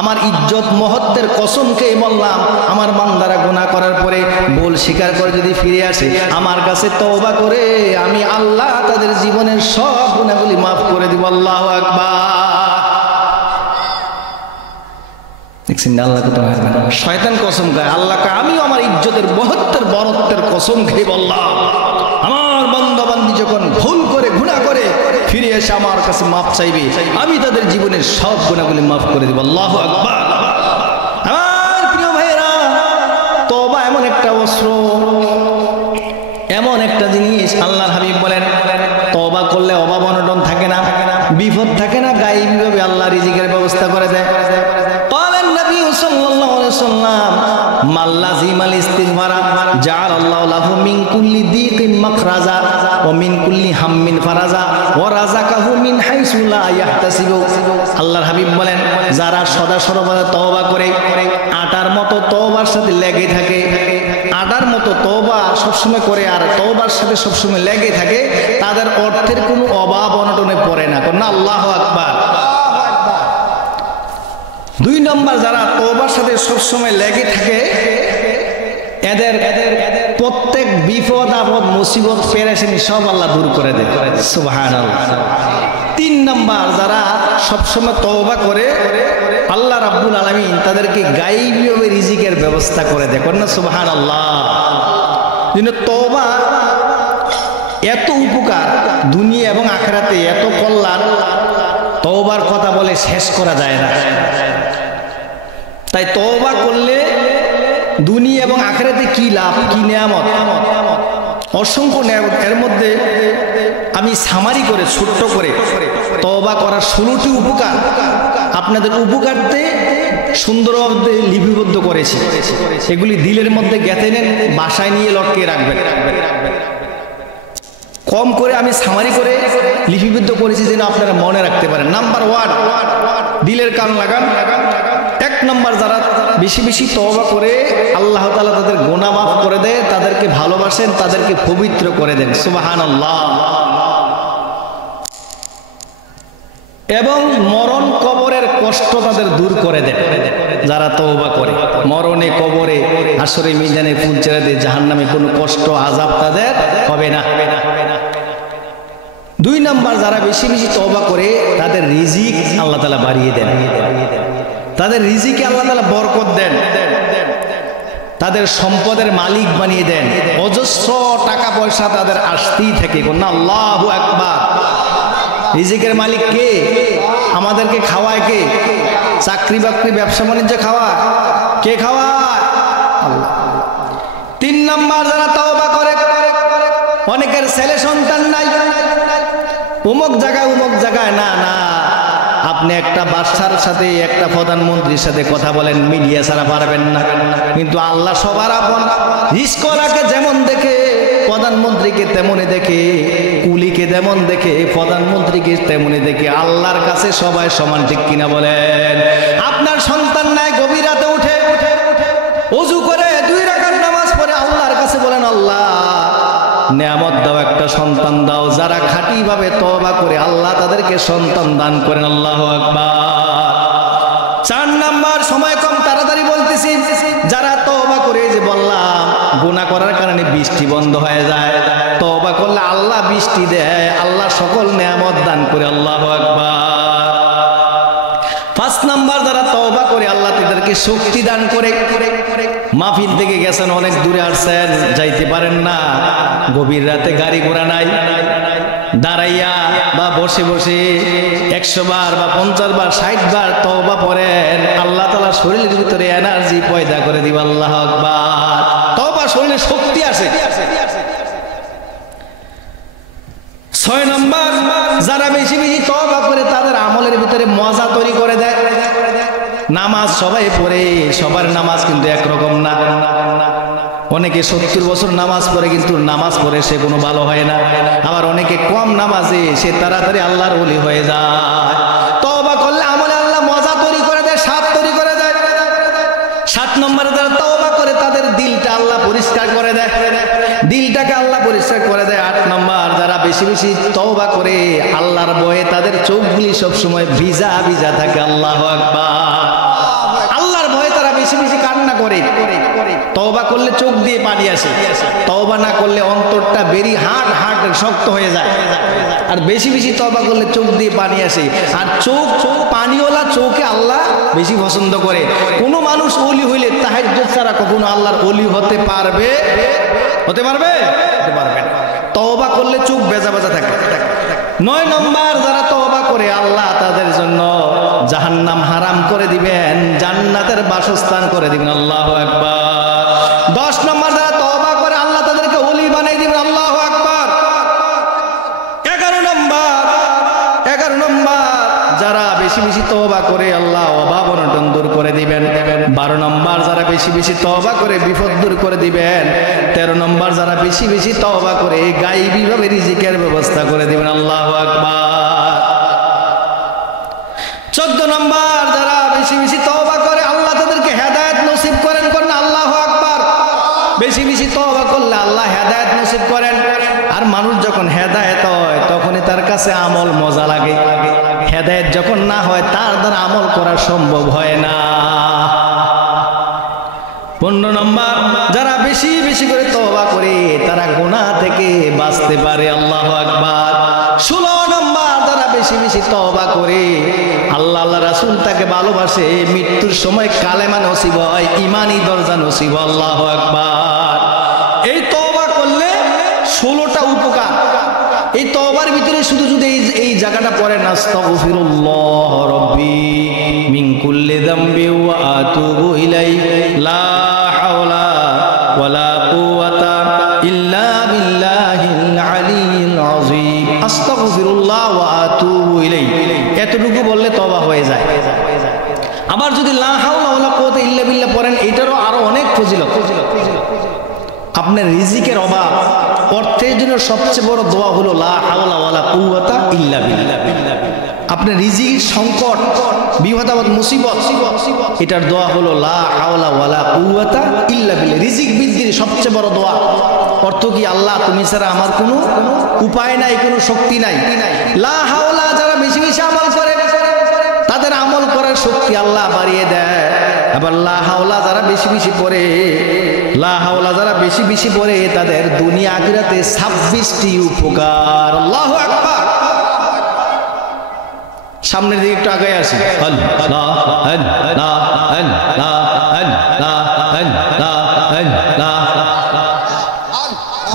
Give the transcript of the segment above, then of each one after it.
আমার ইজ্জত মহত্বের কসম খেয়ে বললাম, আমার বান্দারা গুনাহ করার পরে ভুল স্বীকার করে যদি ফিরে আসে আমার কাছে তওবা করে, আমি আল্লাহ তাদের জীবনের সব গুনাহগুলি মাফ করে দিব। আল্লাহু আকবার। দেখছেন আল্লাহ কত মেহেরবান। শয়তান কসম খায়, আল্লাহকে আমিও আমার ইজ্জতের মহত্বের বরত্বের কসম খেয়ে বললাম, আমার বান্দা বান্দি যখন ভুল করে গুনাহ করে ফিরে এসে আমার কাছে মাফ চাইবে, আমি তাদের জীবনের সব গুনাহগুলি মাফ করে দেব। আল্লাহু আকবার। আমার প্রিয় ভাইয়েরা, তওবা এমন একটা অস্ত্র, এমন একটা জিনিস, আল্লাহর হাবিব বলেন তওবা করলে অভাব অনটন থাকে না, বিপদ থাকে না, গায়েবীভাবে আল্লাহ রিজিকের ব্যবস্থা করে দেয়। বলেন নবী সাল্লাল্লাহু আলাইহি ওয়াসাল্লাম, মাল্লাযিমাল ইস্তিগফারা জাআলাল্লাহু লাহু মিন কুল্লি দীকিন মাখরাজা ওয়া মিন কুল্লি হাম্মিন ফারাজা ওয়া রাযাকাহু মিন হাইসু লা ইয়াহতাসিবু। আল্লাহর হাবিব বলেন, যারা সদা সর্বদা তওবা করে, আটার মতো তওবার সাথে লেগে থাকে, আটার মতো তওবা সবসময় করে আর তওবার সাথে সবসময় লেগে থাকে, তাদের অর্থের কোনো অভাব অনটনে পড়ে না। কোন আল্লাহু আকবার। দুই নম্বর, যারা তওবার সাথে সবসময় লেগে থাকে, এদের প্রত্যেক বিপদ আপদ মুসিবত পেরেশানি সব আল্লাহ দূর করে দেয়। সুবহানাল্লাহ। তিন নম্বর, যারা সবসময় তওবা করে, আল্লাহ রাব্বুল আলামিন তাদেরকে গায়েবীভাবে রিজিকের ব্যবস্থা করে দেয়। কোন সুবহানাল্লাহ। যেন তওবা এত উপকার, দুনিয়া এবং আখিরাতে এত কল্যাণ, তওবার কথা বলে শেষ করা যায় না। তাই তওবা করলে দুনিয়া এবং আখিরাতে কি লাভ, কি নিয়ামত, অসংখ্য নিয়ামত। এর মধ্যে আমি সামারি করে ছোট্ট করে তওবা করার 16টি উপকার আপনাদের উপকারতে সুন্দরভাবে লিপিবদ্ধ করেছি। এগুলি দিলের মধ্যে গেঁথে নেন, বাসায় নিয়ে লটকে রাখবেন। কম করে আমি সামারি করে লিপিবদ্ধ করেছি যেন আপনারা মনে রাখতে পারেন। নাম্বার 1, দিলের কান লাগান। 1 নম্বর, যারা বেশি বেশি তওবা করে আল্লাহ তাআলা তাদের গুনাহ মাফ করে দেয়, তাদেরকে ভালোবাসেন, তাদেরকে পবিত্র করে দেন। সুবহানাল্লাহ। এবং মরণ কবরের কষ্ট তাদের দূর করে দেন যারা তওবা করে। মরণে, কবরে, হাসরে, মিজানে, ফুলচেরাতে, জাহান্নামে কোনো কষ্ট আযাব তাদের হবে না। 2 নম্বর, যারা বেশি বেশি তওবা করে তাদের রিজিক আল্লাহ তাআলা বাড়িয়ে দেন, তাদের রিজিকে আল্লাহ তাআলা বরকত দেন, তাদের সম্পদের মালিক বানিয়ে দেন, অজস্র টাকা পয়সা তাদের আসতেই থাকে। না আল্লাহু আকবার। রিজিকের মালিক কে? আমাদেরকে খাওয়ায় কে? চাকরি বাকরি ব্যবসা বাণিজ্য খাওয়ায় কে? খাওয়ায় আল্লাহ। 3 নম্বর, যারা তওবা করে, অনেকের ছেলে সন্তান নাই, অমুক জায়গায় না না, আপনি একটা বাদশার সাথে, একটা প্রধানমন্ত্রীর সাথে কথা বলেন, মিডিয়া ছাড়া পারবেন না। কিন্তু আল্লাহ সবার আপন। রিস্কওয়ালাকে যেমন দেখে প্রধানমন্ত্রীকে তেমনই দেখে, কুলিকে যেমন দেখে প্রধানমন্ত্রীকে তেমনই দেখে, আল্লাহর কাছে সবাই সমান। ঠিক কিনা বলেন? আপনার সন্তান নাই, গভীর রাতে উঠে ওযু করে 2 রাকাত নামাজ পড়ে আল্লাহর কাছে বলেন, আল্লাহ নিয়ামত দাও, একটা সন্তান দাও। যারা খাঁটি ভাবে তওবা করে আল্লাহ তাদেরকে সন্তান দান করেন। আল্লাহু আকবার। 4 নাম্বার, সময় কম তাড়াতাড়ি বলতেছি, যারা তওবা করে, যে বললাম গুনাহ করার কারণে বৃষ্টি বন্ধ হয়ে যায়, তওবা করলে আল্লাহ বৃষ্টি দেয়, আল্লাহ সকল নিয়ামত দান করে। আল্লাহু আকবার। 5 নাম্বার, যারা তওবা করে আল্লাহ তাদেরকে শক্তি দান করে। মাহফিল থেকে গেছেন, অনেক দূরে আসছেন, যাইতে পারেন না, গভীর রাতে গাড়ি ঘোড়া নাই, দাঁড়াইয়া বা বসে বসে 100 বার বা 50 বার 60 বার তওবা পড়েন, আল্লাহ তাআলা শরীরের ভিতরে এনার্জি পয়দা করে দিবেন। আল্লাহু আকবার। তওবা শরীরে শক্তি আসে। 6 নম্বর, যারা বেশি বেশি তওবা করে তাদের আমলের ভিতরে মজা তৈরি করে দেয়। নামাজ সবাই পড়ে, সবার নামাজ কিন্তু একরকম না। অনেকে 70 বছর নামাজ পড়ে, কিন্তু নামাজ পড়ে সে কোনো ভালো হয় না। আবার অনেকে কম নামাজে সে তাড়াতাড়ি আল্লাহর ওলি হয়ে যায়। তওবা করলে আমলে আল্লাহ মজা তৈরি করে দেয়, স্বাদ তৈরি করে দেয়। 7 নম্বরে যারা তওবা করে তাদের দিলটা আল্লাহ পরিষ্কার করে দেয়, দিলটাকে আল্লাহ পরিষ্কার করে দেয়। 8 নম্বর, যারা বেশি বেশি তওবা করে আল্লাহর ভয়ে তাদের চোখগুলি সবসময় ভিজা ভিজা থাকে। আল্লাহু আকবার। তওবা করলে চোখ দিয়ে পানি আসে, তওবা না করলে অন্তরটা বেরি হাট হাট শক্ত হয়ে যায়। আর বেশি বেশি তওবা করলে চোখ দিয়ে পানি আসে। আর চোখ পানিওয়ালা চোখে আল্লাহ বেশি পছন্দ করে। কোনো মানুষ ওলি হইলে তাহাজ্জুদ ছাড়া কখনো আল্লাহর ওলি হতে পারবে? হতে পারবে? হতে পারবে না। তওবা করলে চোখ বেজা বেজা থাকে। 9 নম্বর, যারা তওবা করে আল্লাহ তাদের জন্য জাহান্নাম হারাম করে দিবেন, জান্নাতের বাসস্থান করে দিবেন। আল্লাহু আকবার। 10 নম্বর, যারা তওবা করে আল্লাহ তাদেরকে ওলি বানিয়ে দিবেন। আল্লাহু আকবার। 11 নম্বর, যারা বেশি বেশি তওবা করে আল্লাহ অভাব অনটন দূর করে দিবেন। 12 নম্বর, যারা বেশি বেশি তওবা করে বিপদ দূর করে দিবেন। 13 নম্বর, যারা বেশি বেশি তওবা করে গায়বী ভাবে রিজিকের ব্যবস্থা করে দিবেন। আল্লাহু আকবার। 14 নম্বর, যারা বেশি বেশি তওবা করে আল্লাহ তাদেরকে হেদায়েত নসিব করেন। কোন আল্লাহু আকবার। বেশি বেশি তওবা করলে আল্লাহ হেদায়েত নসিব করেন। আর মানুষ যখন হেদায়েত হয় তখনই তার কাছে আমল মজা লাগে। হেদায়েত যখন না হয় তার দ্বারা আমল করা সম্ভব হয় না। 15 নম্বর, যারা বেশি বেশি করে তওবা করে তারা গুনাহ থেকে বাঁচতে পারে। আল্লাহু আকবার। 16 নম্বর, যারা বেশি বেশি তওবা করে আল্লাহ আল্লাহ রাসূল তাকে ভালোবাসে, মৃত্যুর সময় কালেমা নসিব হয়, ঈমানি দরজা নসিব। আল্লাহু আকবার। এই তওবা করলে 16টা উপকার। এই তওবার ভিতরে শুধু যদি এই জায়গাটা পড়েন, আস্তাগফিরুল্লাহ রাব্বি মিন কুল্লি যামবি ওয়া আতুবু ইলাইহি লা হাওলা ওয়ালা কুওয়াতা ইল্লা বিল্লাহিল আলিয়্যিল আযীম। আস্তাগফিরুল্লাহ ওয়া আতুবু ইলাইহি, এতটুকু বললে তওবা হয়ে যায়। আবার যদি লা হাওলা ওয়ালা কুওয়াতা ইল্লা বিল্লাহ পড়েন, এটারও আরো অনেক ফজিলত। আপনার রিজিকের অভাব, অর্থের জন্য সবচেয়ে বড় দোয়া হলো লা হাওলা ওয়ালা কুওয়াতা ইল্লা বিল্লাহ। আপনার রিজিক সংকট, বিপদ আপদ, মুসিবত, এটার দোয়া হলো লা হাওলা ওয়ালা কুওয়াতা ইল্লা বিল্লাহ। রিজিক বৃদ্ধির সবচেয়ে বড় দোয়া। অর্থ কি? আল্লাহ তুমি ছাড়া আমার কোনো উপায় নাই, কোনো শক্তি নাই। লা হাওলা, যারা বেশি বেশি আমল করে তাদের আমল করার শক্তি আল্লাহ বাড়িয়ে দেয়। আবার লা হাওলা যারা বেশি বেশি পড়ে, লা হাওলা যারা বেশি বেশি পড়ে তাদের দুনিয়া আখিরাতে 26টি উপকার। আল্লাহু আকবার। সামনের দিকে একটু আগে আসি।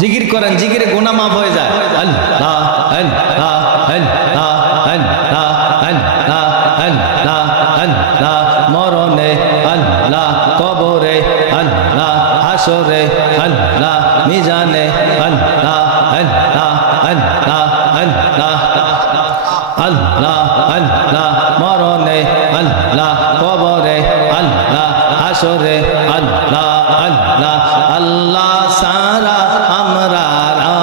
জিকির করেন, জিকিরে গুনাহ মাফ হয়ে যায়। মরণে আল্লাহ, কবরে আল্লাহ, হাসরে আল্লাহ, মিজানে আল্লাহ, আল্লাহ আল্লাহ আল্লাহ আল্লাহ আল্লাহ, মরণে আল্লাহ, কবরে আল্লাহ, হাসরে আল্লাহ আল্লাহ। আল্লাহ সারা আমরা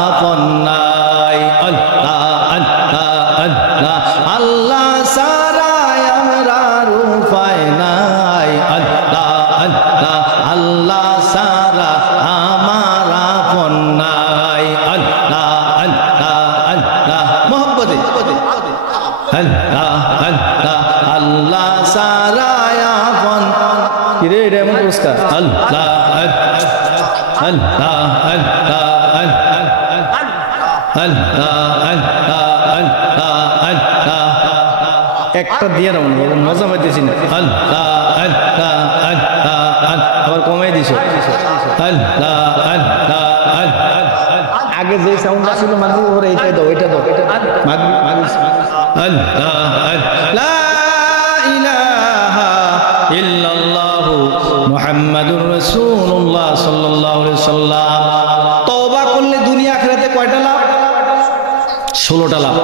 আপন নাই। আল্লাহ আল্লাহ আল্লাহ, আল্লাহ সারা আমরা উপায় নাই। আল্লাহ আল্লাহ, আল্লাহ সারা আমার আপন নাই। আল্লাহ আল্লাহ আল্লাহ, মোহব্বতে আল্লাহ আল্লাহ, আল্লাহ সারা আপন। কিরে রে এমন পুরস্কার? আল্লাহ আল্লাহ আল্লাহ আল্লাহ আল্লাহ আল্লাহ আল্লাহ। একটা দিয়ে না মজা পাইতেছি না। আল্লাহ আল্লাহ আল্লাহ, আবার কমাই দিছো। আল্লাহ আল্লাহ আল্লাহ, আগে যে সাউন্ড ছিল মাগরিব ওরে এইটা দাও, এটা দাও, মাগরিব আল্লাহ আল্লাহ। লা ইলাহা ইল্লাল্লাহু মুহাম্মাদুর রাসূলুল্লাহ সাল্লাল্লাহু আলাইহি সাল্লাম। তওবা করলে দুনিয়া আখিরাতে কয়টা লাভ? 16টা লাভ।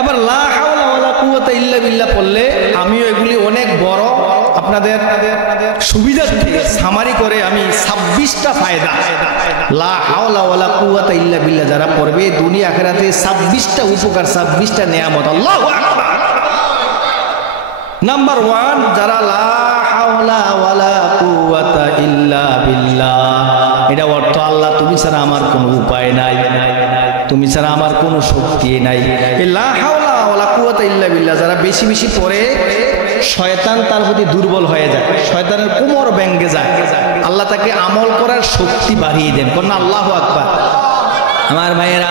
এবার লা হাওলা ওয়ালা কুওয়াতা ইল্লা বিল্লাহ পড়লে, আমিও এগুলি অনেক বড় আপনাদের সুবিধার্থে সামারি করে আমি 26টা ফায়দা, লা হাওলা ওয়ালা কুওয়াতা ইল্লা বিল্লাহ যারা পড়বে দুনিয়া আখিরাতে 26টা উপকার, 26টা নিয়ামত। আল্লাহু আকবার। নাম্বার 1, যারা লা হাওলা ওয়ালা কুওয়াতা ইল্লা বিল্লাহ, এটা অর্থ আল্লাহ তুমি ছাড়া আমার কোনো উপায় নাই, তুমি ছাড়া আমার কোনো শক্তি নাই। এই লা হাওলা ওয়ালা কুওয়াতা ইল্লা বিল্লাহ যারা বেশি বেশি পড়ে শয়তান তার প্রতি দুর্বল হয়ে যায়, শয়তানের কোমর ভেঙে যায়, আল্লাহ তাকে আমল করার শক্তি বাড়িয়ে দেন। কোন আল্লাহু আকবার। আমার ভাইয়েরা,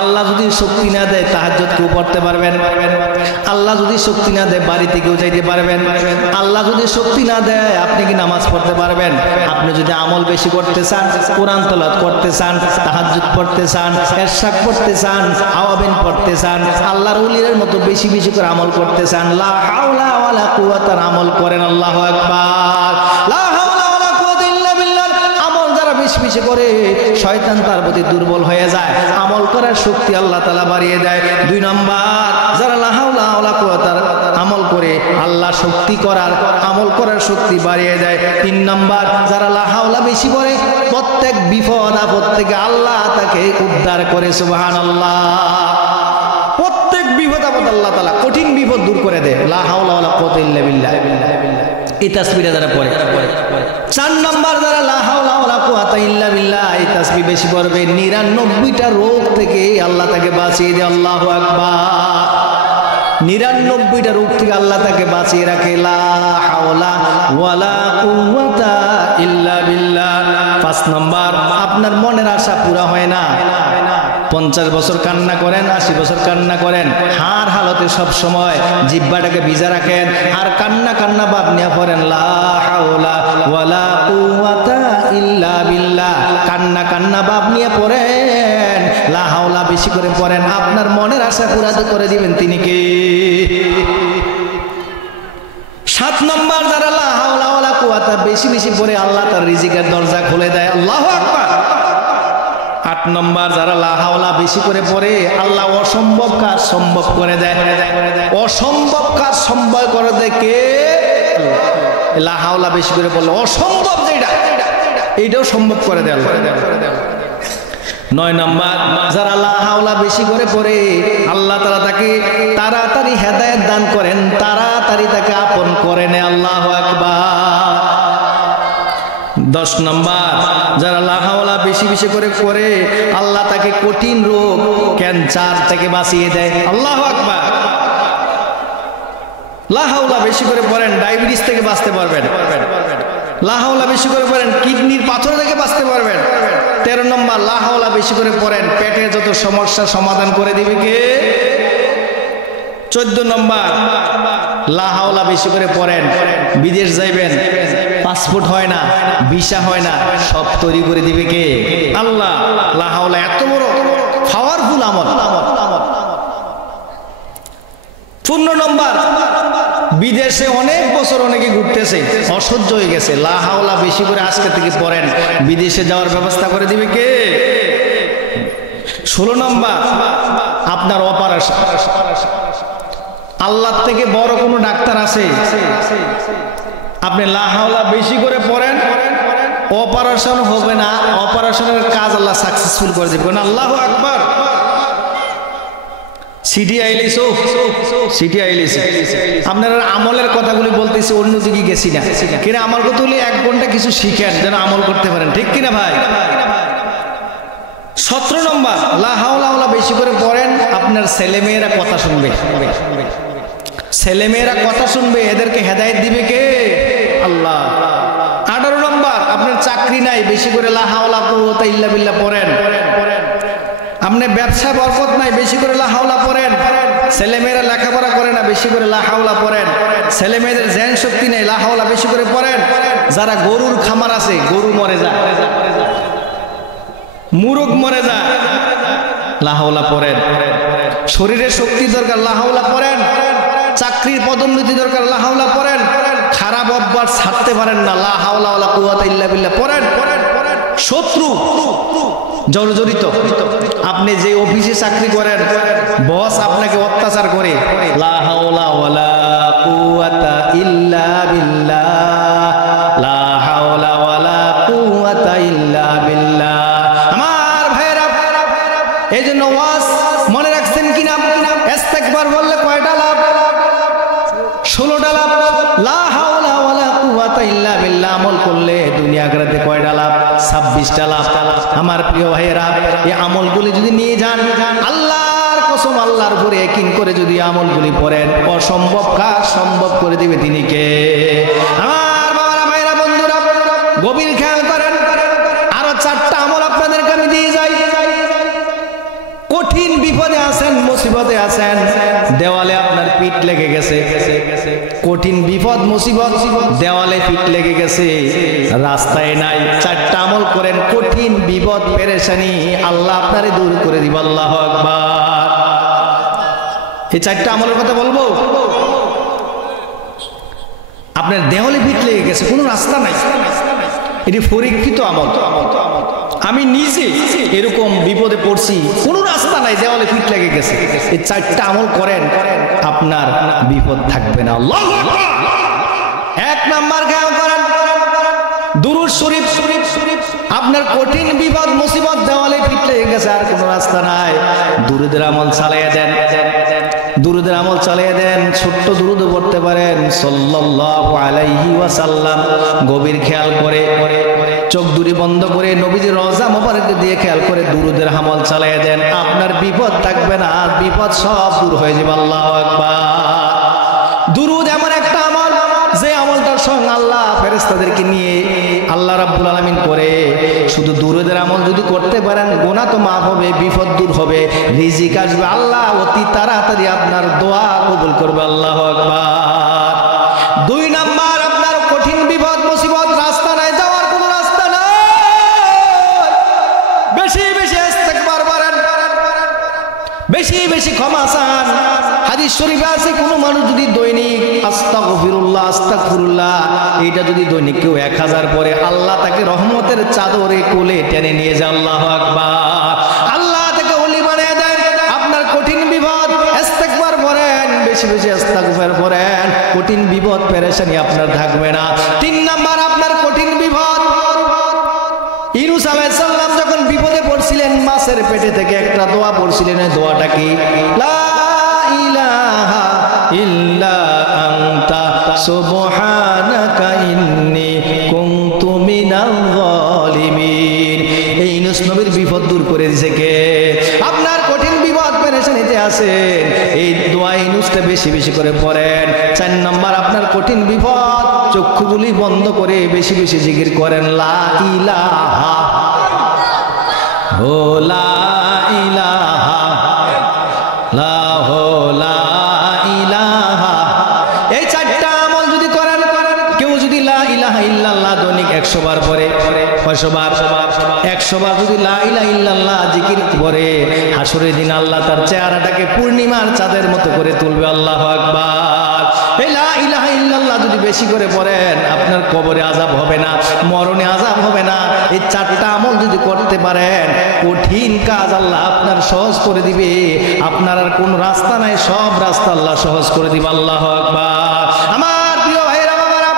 আল্লাহ যদি শক্তি না দেয় তাহাজ্জুদ কেউ পড়তে পারবেন? আল্লাহ যদি শক্তি না দেয় বাড়িতে কেউ যাইতে পারবেন? আল্লাহ যদি শক্তি না দেয় আপনি কি নামাজ পড়তে পারবেন? আপনি যদি আমল বেশি করতে চান, কোরআন তেলাওয়াত করতে চান, তাহাজ্জুদ পড়তে চান, ইরশাদ পড়তে চান, আওয়াবিন পড়তে চান, আল্লাহর ওলিদের মতো বেশি বেশি করে আমল করতে চান, লা হাওলা ওয়ালা কুওয়াতা আমল করেন। আল্লাহু আকবার। লা হাওলা ওয়ালা কুওয়াতা ইল্লা বিল্লাহ। আমল যারা বেশি বেশি করে শয়তান তার প্রতি দুর্বল হয়ে যায়, আমল করার শক্তি আল্লাহ তাআলা বাড়িয়ে দেয়। 2 নম্বর, যারা লা হাওলা ওয়ালা কুওয়াতা আমল করে আল্লাহ শক্তি করার আমল করার শক্তি বাড়িয়ে দেয়। 3 নম্বর, যারা লা হাওলা বেশি করে প্রত্যেক বিপদ আপদ থেকে আল্লাহ তাকে উদ্ধার করে। সুবহানাল্লাহ। প্রত্যেক বিপদ আপদ আল্লাহ তাআলা কঠিন বিপদ দূর করে দেয়। লা হাওলা ওয়ালা কুওয়াতা ইল্লা বিল্লাহ। এই তাসবিহটা যারা পড়ে। 4 নম্বর, যারা লা হাওলা ওয়ালা কুওয়াতা ইল্লা বিল্লাহ এই তাসবিহ বেশি পড়বে 99টা রোগ থেকে আল্লাহ তাকে বাঁচিয়ে দেয়। আল্লাহু আকবার। 99টা রোগ থেকে আল্লাহ তাকে বাঁচিয়ে রাখে। লা হাওলা ওয়ালা কুওয়াতা ইল্লা বিল্লাহ। 5 নম্বর, আপনার মনের আশা পুরা হয় না, 50 বছর কান্না করেন, 80 বছর কান্না করেন, হার হালতে সব সময় জিহ্বাটাকে ভিজা রাখেন আর কান্না কান্না ভাব নিয়ে পড়েন লা হাওলা ওয়ালা কুওয়াতা ইল্লা বিল্লাহ। কান্না কান্না ভাব নিয়ে পড়েন, লা হাওলা বেশি করে পড়েন, আপনার মনের আশা পুরা করে দিবেন তিনি কে? 7 নম্বর, যারা লা হাওলা ওয়ালা কুওয়াতা বেশি বেশি পড়ে আল্লাহ তার রিজিকের দরজা খুলে দেয়। আল্লাহু আকবার। 8 নম্বর, যারা লা হাওলা বেশি করে পড়ে আল্লাহ অসম্ভব কাজ সম্ভব করে দেয়। অসম্ভব কাজ সম্ভব করে দেয় কে? লা হাওলা বেশি করে পড়লে অসম্ভব যেটা এইটাও সম্ভব করে দেয় আল্লাহ। 9 নম্বর, যারা লা হাওলা বেশি করে পড়ে আল্লাহ তাআলা তাকে তাড়াতাড়ি হেদায়েত দান করেন, তাড়াতাড়ি তাকে আপন করে নেয়। আল্লাহু আকবার। 10 নম্বর, যারা লা হাওলা বেশি বেশি করে পড়ে আল্লাহ তাকে কঠিন রোগ ক্যান্সার থেকে বাঁচিয়ে দেয়। আল্লাহু আকবার। লা হাওলা বেশি করে পড়েন ডায়াবেটিস থেকে বাঁচতে পারবেন। লা হাওলা বেশি করে পড়েন কিডনির পাথর থেকে বাঁচতে পারবেন। 13 নম্বর, লা হাওলা বেশি করে পড়েন পেটের যত সমস্যার সমাধান করে দিবে কে? 14 নম্বর, লা হাওলা বেশি করে পড়েন বিদেশ যাইবেন, পাসপোর্ট হয় না, ভিসা হয় না, সব তৈরি করে দিবে কে? আল্লাহ। লা হাওলা এত বড় পাওয়ারফুল আমল। 15 নম্বর, বিদেশে অনেক বছর অনেকে ঘুরতেছে, অসহ্য হয়ে গেছে, লা হাওলা বেশি করে আজকে থেকে পড়েন, বিদেশে যাওয়ার ব্যবস্থা করে দিবে কে? 16 নম্বর, আপনার অপারেশন। আল্লাহ থেকে বড় কোনো ডাক্তার আছে? আপনি লা হাওলা বেশি করে পড়েন, অপারেশন হবে না, অপারেশনের কাজ আল্লাহ সাকসেসফুল করে দিবেন। আল্লাহু আকবার। City আইলিসো, city আইলিস। আপনারা আমলের কথাগুলি বলতেছি, অন্যদিকে গেছি না, কিনা আমল করতে হলে 1 ঘন্টা কিছু শিখেন যেন আমল করতে পারেন, ঠিক কিনা ভাই? 17 নম্বর, লা হাওলা ওয়ালা বেশি করে পড়েন, আপনার ছেলেমেয়েরা কথা শুনবে, ছেলেমেয়েরা কথা শুনবে, এদেরকে হেদায়েত দিবে কে? আল্লাহ। 18 নম্বর, আপনার চাকরি নাই, বেশি করে লা হাওলা কুওয়াতা ইল্লা বিল্লাহ পড়েন। আপনি ব্যবসা বরকত নাই, বেশি করে লা হাওলা পড়েন। ছেলেমেয়েরা লেখাপড়া করে না, বেশি করে লা হাওলা পড়েন। ছেলেমেয়েদের জ্ঞান শক্তি নেই, লা হাওলা বেশি করে পড়েন। যারা গরুর খামার আছে, গরু মরে যায়, মুরগ মরে যায়, লা হাওলা পড়েন। শরীরের শক্তি দরকার, লা হাওলা পড়েন। চাকরির পদোন্নতি দরকার, লা হাওলা পড়েন। খারাপ অভ্যাস ছাড়তে পারেন না, লা হাওলা ওয়ালা কুওয়াতা ইল্লা বিল্লাহ পড়েন। শত্রু জর্জরিত, আপনি যে অফিসে চাকরি করেন, বস আপনাকে অত্যাচার করে, লা হাওলা ওয়ালা কুওয়াতা ইল্লা বিল্লাহ, লা হাওলা ওয়ালা কুওয়াতা ইল্লা বিল্লাহ। আমার ভাইরা, এই জন্য ওয়াজ মনে রাখছেন কিনা? ইস্তেগফার বললে কয়টা লাভ? 16টা লাভ। লা হাওলা ওয়ালা কুওয়াতা ইল্লা বিল্লাহ আমল করলে দুনিয়া আখিরাতে কয়টা লাভ? 26টা লাভ। আমার প্রিয় ভাইয়েরা, এই আমলগুলি যদি নিয়ে যান, আল্লাহর কসম, আল্লাহর উপরে ইয়াকিন করে যদি আমলগুলি পড়েন, অসম্ভব কাজ সম্ভব করে দিবে তিনি কে? আমার বাবারা, ভাইরা, বন্ধুরা, গভীর খেয়াল করেন। আরো 4টা আমল আপনাদেরকে আমি দিয়ে যাই। কঠিন বিপদে আছেন, মুসিবতে আছেন, দেওয়ালে আপনার পিঠ লেগে গেছে, কঠিন বিপদ মুসিবত, দেওয়ালে পিঠ লেগে গেছে, রাস্তায় নাই, 4টা আমল করেন, কঠিন বিপদ পেরেশানি আল্লাহ আপনারে দূর করে দিব। আল্লাহু আকবার। এই 4টা আমলের কথা বলবো। আপনার দেওয়ালে পিঠ লেগে গেছে, কোনো রাস্তা নাই, এটি পরীক্ষিত আমল। আমি নিজে এরকম বিপদে পড়ছি, কোনো রাস্তা নাই, দেওয়ালে পিঠ লেগে গেছে। এই 4টা আমল করেন, আপনার বিপদ থাকবে না। আল্লাহু আকবার। 1 নাম্বার খেয়াল করেন, দুরূদ শরীফ। আপনার কঠিন বিপদ মুসিবত, দেওয়ালে পিঠ লেগে গেছে, আর কোনো রাস্তা নাই, দুরূদের আমল চালিয়ে দেন, দুরূদের আমল চালিয়ে দেন। ছোট্ট দুরূদ পড়তে পারেন, সাল্লাল্লাহু আলাইহি ওয়াসাল্লাম। গভীর খেয়াল করে, চোখ দুটি বন্ধ করে, নবীজির রওজা মোবারক দিয়ে খেয়াল করে দুরূদের আমল চালিয়ে দেন, আপনার বিপদ থাকবে না, বিপদ সব দূর হয়ে যাবে। আল্লাহু আকবার। দুরূদ এমন একটা আমল, যে আমলটার সঙ্গে আল্লাহ ফেরেশতাদেরকে নিয়ে আল্লাহ রাব্বুল আলামিন করে। শুধু দুরূদের আমল যদি করতে পারেন, গুনাহ তো মাফ হবে, বিপদ দূর হবে, রিজিক আসবে, আল্লাহ অতি তাড়াতাড়ি আপনার দোয়া কবুল করবে। আল্লাহু আকবার। 2 নাম্বার, আপনার কঠিন বিপদ মুসিবত, রাস্তা নাই, যাওয়ার কোনো রাস্তা নাই, বেশি বেশি ইস্তেগফার করেন, বেশি বেশি ক্ষমা চান। হাদিস শরীফে আছে, কোনো মানুষ যদি দৈনিক আস্তাগফিরুল্লাহ আস্তাগফিরুল্লাহ এইটা যদি দৈনিক কেউ 1000 পরে, আল্লাহ তাকে রহমতের চাদরে কোলে টেনে নিয়ে যায়। আল্লাহু আকবার। আল্লাহ তাকে ওলি বানিয়ে দেন। আপনার কঠিন বিপদ, ইস্তেগফার করেন, বেশি বেশি ইস্তেগফার করেন, কঠিন বিপদ পেরেশানি আপনার থাকবে না। 3 নাম্বার, আপনার কঠিন বিপদ, ইউনূস আলাইহিস সালাম যখন বিপদে পড়ছিলেন, মাছের পেটে থেকে একটা দোয়া পড়ছিলেন, এই দোয়াটা কি? লা ইলাহা ইল্লা আনতা সুবহানাকা ইন্নী কুনতু মিনাল যালিমিন। এই ইউনূস নবীর বিপদ দূর করে দিয়েছে কে? আপনার কঠিন বিপদ পেরেশানিতে আছেন, এই দোয়া ইউনূসটা বেশি বেশি করে পড়েন। 4 নাম্বার, আপনার কঠিন বিপদ, চক্ষুগুলি বন্ধ করে বেশি বেশি জিকির করেন, লা ইলাহা ও লা ইলাহা লা হো লা ইলাহা। এই 4টা আমল যদি করেন, কেউ যদি লা ইলাহা ইল্লাল্লাহ দৈনিক 100 বার পড়ে, 100 বার 100 বার যদি লা ইলাহা ইল্লাল্লাহ জিকির করে, হাসরের দিন আল্লাহ তার চেহারাটাকে পূর্ণিমার চাঁদের মতো করে তুলবে। আল্লাহু আকবার। এই লা ইলাহা ইল্লাল্লাহ যদি বেশি করে পড়েন, আপনার কবরে আযাব হবে না, মরণে আযাব হবে না। এই 4টা আমল যদি করতে পারেন, কঠিন কাজ আল্লাহ আপনার সহজ করে দিবে, আপনার আর কোন রাস্তা নাই, সব রাস্তা আল্লাহ সহজ করে দিবে। আল্লাহু আকবার। আমার প্রিয় ভাইরা, বাবারা,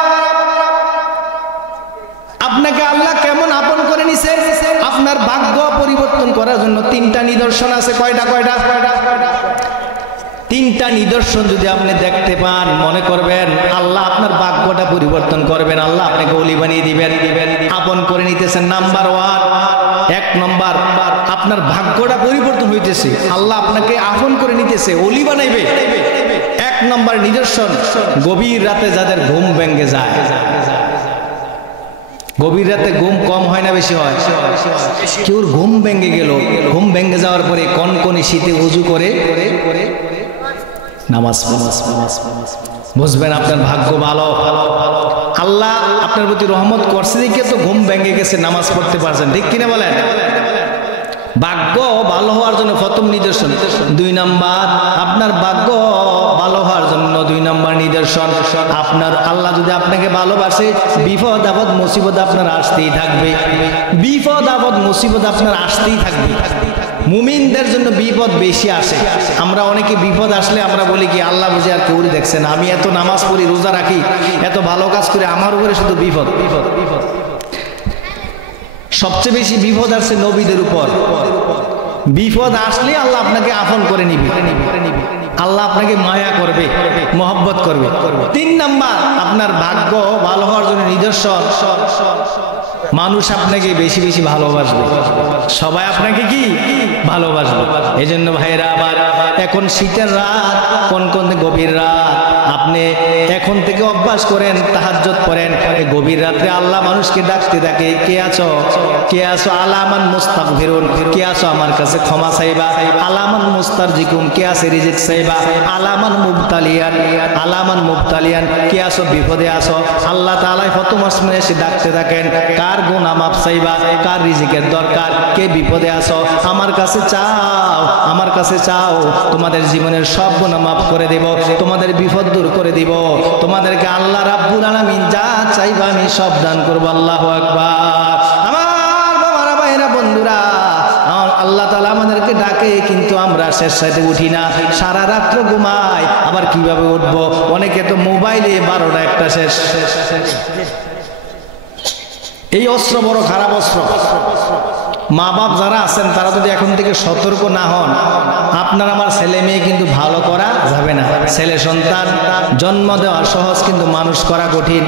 আপনাকে আল্লাহ কেমন আপন করে নিছে, আপনার ভাগ্য পরিবর্তন করার জন্য 3টা নিদর্শন আছে। কয়টা? 3টা নিদর্শন যদি আপনি দেখতে পান, মনে করবেন আল্লাহ আপনার ভাগ্যটা পরিবর্তন করবেন, আল্লাহ আপনাকে ওলি বানিয়ে দিবেন, আপন করে নিতেছেন। নাম্বার 1 নম্বর, আপনার ভাগ্যটা পরিবর্তন হইতেছে, আল্লাহ আপনাকে আপন করে নিতেছে, ওলি বানাইবে। 1 নম্বর নিদর্শন, গভীর রাতে যাদের ঘুম ভেঙে যায়, গভীর রাতে ঘুম কম হয় না বেশি হয়? কেউর ঘুম ভেঙে গেল, ঘুম ভেঙে যাওয়ার পরে কনকনে শীতে ওযু করে নামাজ বুঝবেন আপনার ভাগ্য ভালো, আল্লাহ আপনার প্রতি রহমত করছে দেখে তো ঘুম ভেঙে গেছে, নামাজ পড়তে পারছেন, ঠিক কিনা বলেন? ভাগ্য ভালো হওয়ার জন্য প্রথম নিদর্শন। 2 নাম্বার, আপনার ভাগ্য ভালো হওয়ার জন্য 2 নাম্বার নিদর্শন, আপনার আল্লাহ যদি আপনাকে ভালোবাসে, বিপদ আপদ মুসিবত আপনার আসতেই থাকবে, বিপদ আপদ মুসিবত আপনার আসতেই থাকবে। মুমিনদের জন্য বিপদ বেশি আসে। আমরা অনেকে বিপদ আসলে আমরা বলি কি, আল্লাহ বুঝে আর কেউ দেখছে না, আমি এত নামাজ পড়ি, রোজা রাখি, এত ভালো কাজ করে, আমার উপরে শুধু বিপদ। সবচেয়ে বেশি বিপদ আসছে নবীদের উপর। বিপদ আসলে আল্লাহ আপনাকে আপন করে নিবে, আল্লাহ আপনাকে মায়া করবে, মহব্বত করবে। 3 নাম্বার, আপনার ভাগ্য ভালো হওয়ার জন্য নিদর্শন, মানুষ আপনাকে বেশি বেশি ভালোবাসবে, সবাই আপনাকে কি ভালোবাসবে। এই জন্য ভাইরা আবার এখন শীতের রাত, কোন কোন গভীর রাত, আপনি এখন থেকে অভ্যাস করেন, তাহাজ্জুদ পড়েন, গভীর রাত্রে আল্লাহ মানুষকে ডাকতে থাকে, কে আছো, কে আছো, আলামান মুস্তাগফিরুন, কে আছো আমার কাছে ক্ষমা চাইবা, আলামান মুস্তারজিকুম, কে আছে রিজিক চাইবা, আলামান মুবতালিয়ান, আলামান মুবতালিয়ান, কে আছো বিপদে আছো। আল্লাহ তাআলা প্রথম আসমানে এসে ডাকতে থাকেন, কার গুনাহ মাফ চাইবা, কার রিজিকের দরকার, কে বিপদে আছো, আমার কাছে চাও, আমার কাছে চাও, তোমাদের জীবনের সব গুনাহ মাফ করে দেব, তোমাদের বিপদ দূর করে দিব, তোমাদেরকে আল্লাহ রাব্বুল আলামিন যা চাইবা আমি সব দান করব। আল্লাহু আকবার। আমার বাবারা, ভাইরা, বন্ধুরা, আল্লাহ তাআলা আমাদেরকে ডাকে, কিন্তু আমরা শেষ সাইতে উঠি না, সারা রাত্র ঘুমাই। আবার কিভাবে উঠবো? অনেকে তো মোবাইলে 12টা একটা শেষ। এই অস্ত্র বড় খারাপ অস্ত্র। মা বাপ যারা আছেন তারা যদি এখন থেকে সতর্ক না হন, আপনার আমার ছেলে মেয়ে কিন্তু ভালো করা যাবে না। ছেলে সন্তান জন্ম দেওয়া সহজ, কিন্তু মানুষ করা কঠিন।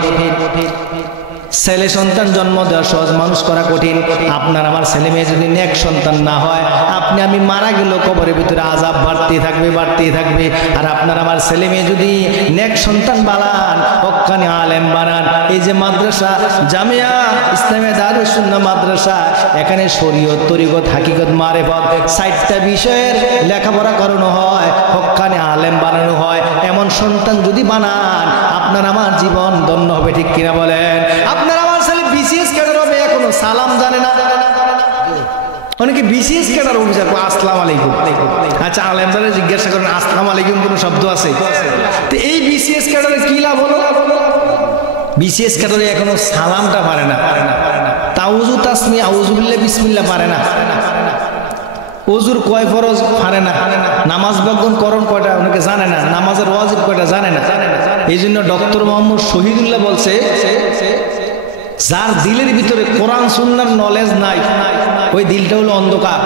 ছেলে সন্তান জন্ম দেওয়া সহজ, মানুষ করা কঠিন। আপনার আমার ছেলে মেয়ে যদি নেক সন্তান না হয়, আপনি আমি মারা গেলেও কবরের ভিতরে আযাব বাড়তেই থাকবে, বাড়তেই থাকবে। আর আপনার আমার ছেলে মেয়ে যদি নেক সন্তান বানান, হক্কানি আলেম বানান, এই যে মাদ্রাসা জামিয়া ইসলামিয়া দারুস সুন্নাহ মাদ্রাসা, এখানে শরীয়ত, তরিকত, হাকিকত, মারেফত 4টা বিষয়ের লেখাপড়া করানো হয়, হক্কানি আলেম বানানো হয়। এমন সন্তান যদি বানান, আপনার আমার জীবন ধন্য হবে। ঠিক কিনা বলেন? আপনার আমার ছেলে বিসিএস ক্যাডার হবে, এখনো সালাম জানে না। অনেকে বিসিএস ক্যাডার অফিসার, আসসালামু আলাইকুম। আচ্ছা, আলেমদারে জিজ্ঞাসা করেন আসসালামু আলাইকুম কোনো শব্দ আছে? তো এই বিসিএস ক্যাডারে কি লাভ হলো? বিসিএস ক্যাডারে এখনো সালামটা পারে না, তাউযু তাসমি আউযুবিল্লাহ বিসমিল্লাহ পারে না, ওজুর কয় ফরজ পারে না, নামাজ বগ্ন করণ কয়টা অনেকে জানে না, নামাজের ওয়াজিব কয়টা জানে না। এই জন্য ডক্টর মোহাম্মদ শহীদুল্লাহ বলছে, যার দিলের ভিতরে কোরআন সুন্নাহর নলেজ নাই, ওই দিলটা হলো অন্ধকার।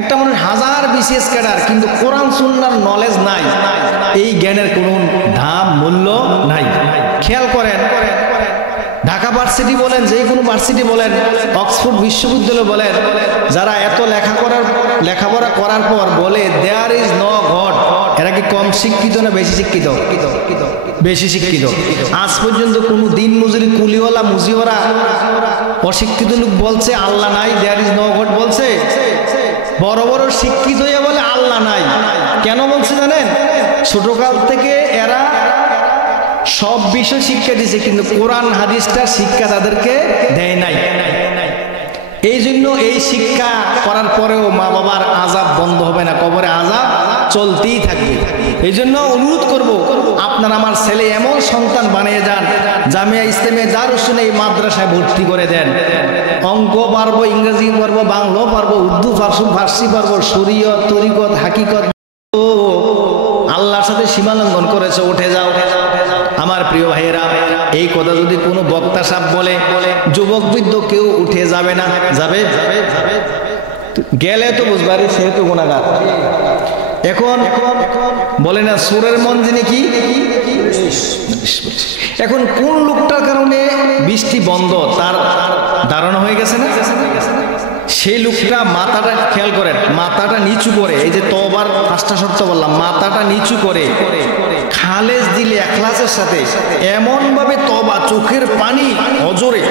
একটা মানুষ হাজার বিসিএস ক্যাডার, কিন্তু কোরআন সুন্নাহর নলেজ নাই, এই জ্ঞানের কোনো দাম মূল্য নাই। খেয়াল করেন, ঢাকা ভার্সিটি বলেন, যে কোনো ভার্সিটি বলেন, অক্সফোর্ড বিশ্ববিদ্যালয় বলেন, যারা এত লেখাপড়া করার পর বলে দেয়ার ইজ নো গড, এরা কি কম শিক্ষিত না বেশি শিক্ষিত? বেশি শিক্ষিত। আজ পর্যন্ত কোনো দিন মজুরি কুলিওয়ালা মুজিওরা অশিক্ষিত লোক বলছে আল্লাহ নাই, দেয়ার ইজ নো গড বলছে? বড় বড় শিক্ষিত হয়ে বলে আল্লাহ নাই। কেন বলছে জানেন? ছোটকাল থেকে এরা সব বিষয় শিক্ষা দিছে, কিন্তু কোরআন হাদিসটা শিক্ষা তাদেরকে দেয় নাই। এই জন্য এই শিক্ষা করার পরেও মা বাবার আযাব বন্ধ হবে না, কবরে আযাব চলতেই থাকবে। এই জন্য অনুরোধ করব, আপনার আমার ছেলে এমন সন্তান বানিয়ে যান, জামিয়া ইসলামিয়া দারুস সুন্নাহ এই মাদ্রাসায় ভর্তি করে দেন। অঙ্ক পারবো, ইংরেজি পারবো, বাংলা পারবো, উর্দু পারবো, ফার্সি পারবো, শরীয়ত, তরিকত, হাকিকত। আল্লাহর সাথে সীমা লঙ্ঘন করেছে, উঠে যাও। আমার প্রিয় ভাইয়েরা, এই কথা যদি কোনো বক্তা সাহেব বলে, যুবক বৃদ্ধ কেউ উঠে যাবে না? যাবে, গেলে তো বুঝবারে সে তো গুনাহগার। এখন বলে না সুরের মন যিনি কি, এখন কোন লোকটার কারণে বৃষ্টি বন্ধ, তার ধারণা হয়ে গেছে না? সেই লোকটা মাথাটা, খেয়াল করেন, মাথাটা নিচু করে, এই যে তওবার 5টা শর্ত বললাম, মাথাটা নিচু করে খালেস দিলে ইখলাসের সাথে এমন ভাবে তওবা, চোখের পানি অজরে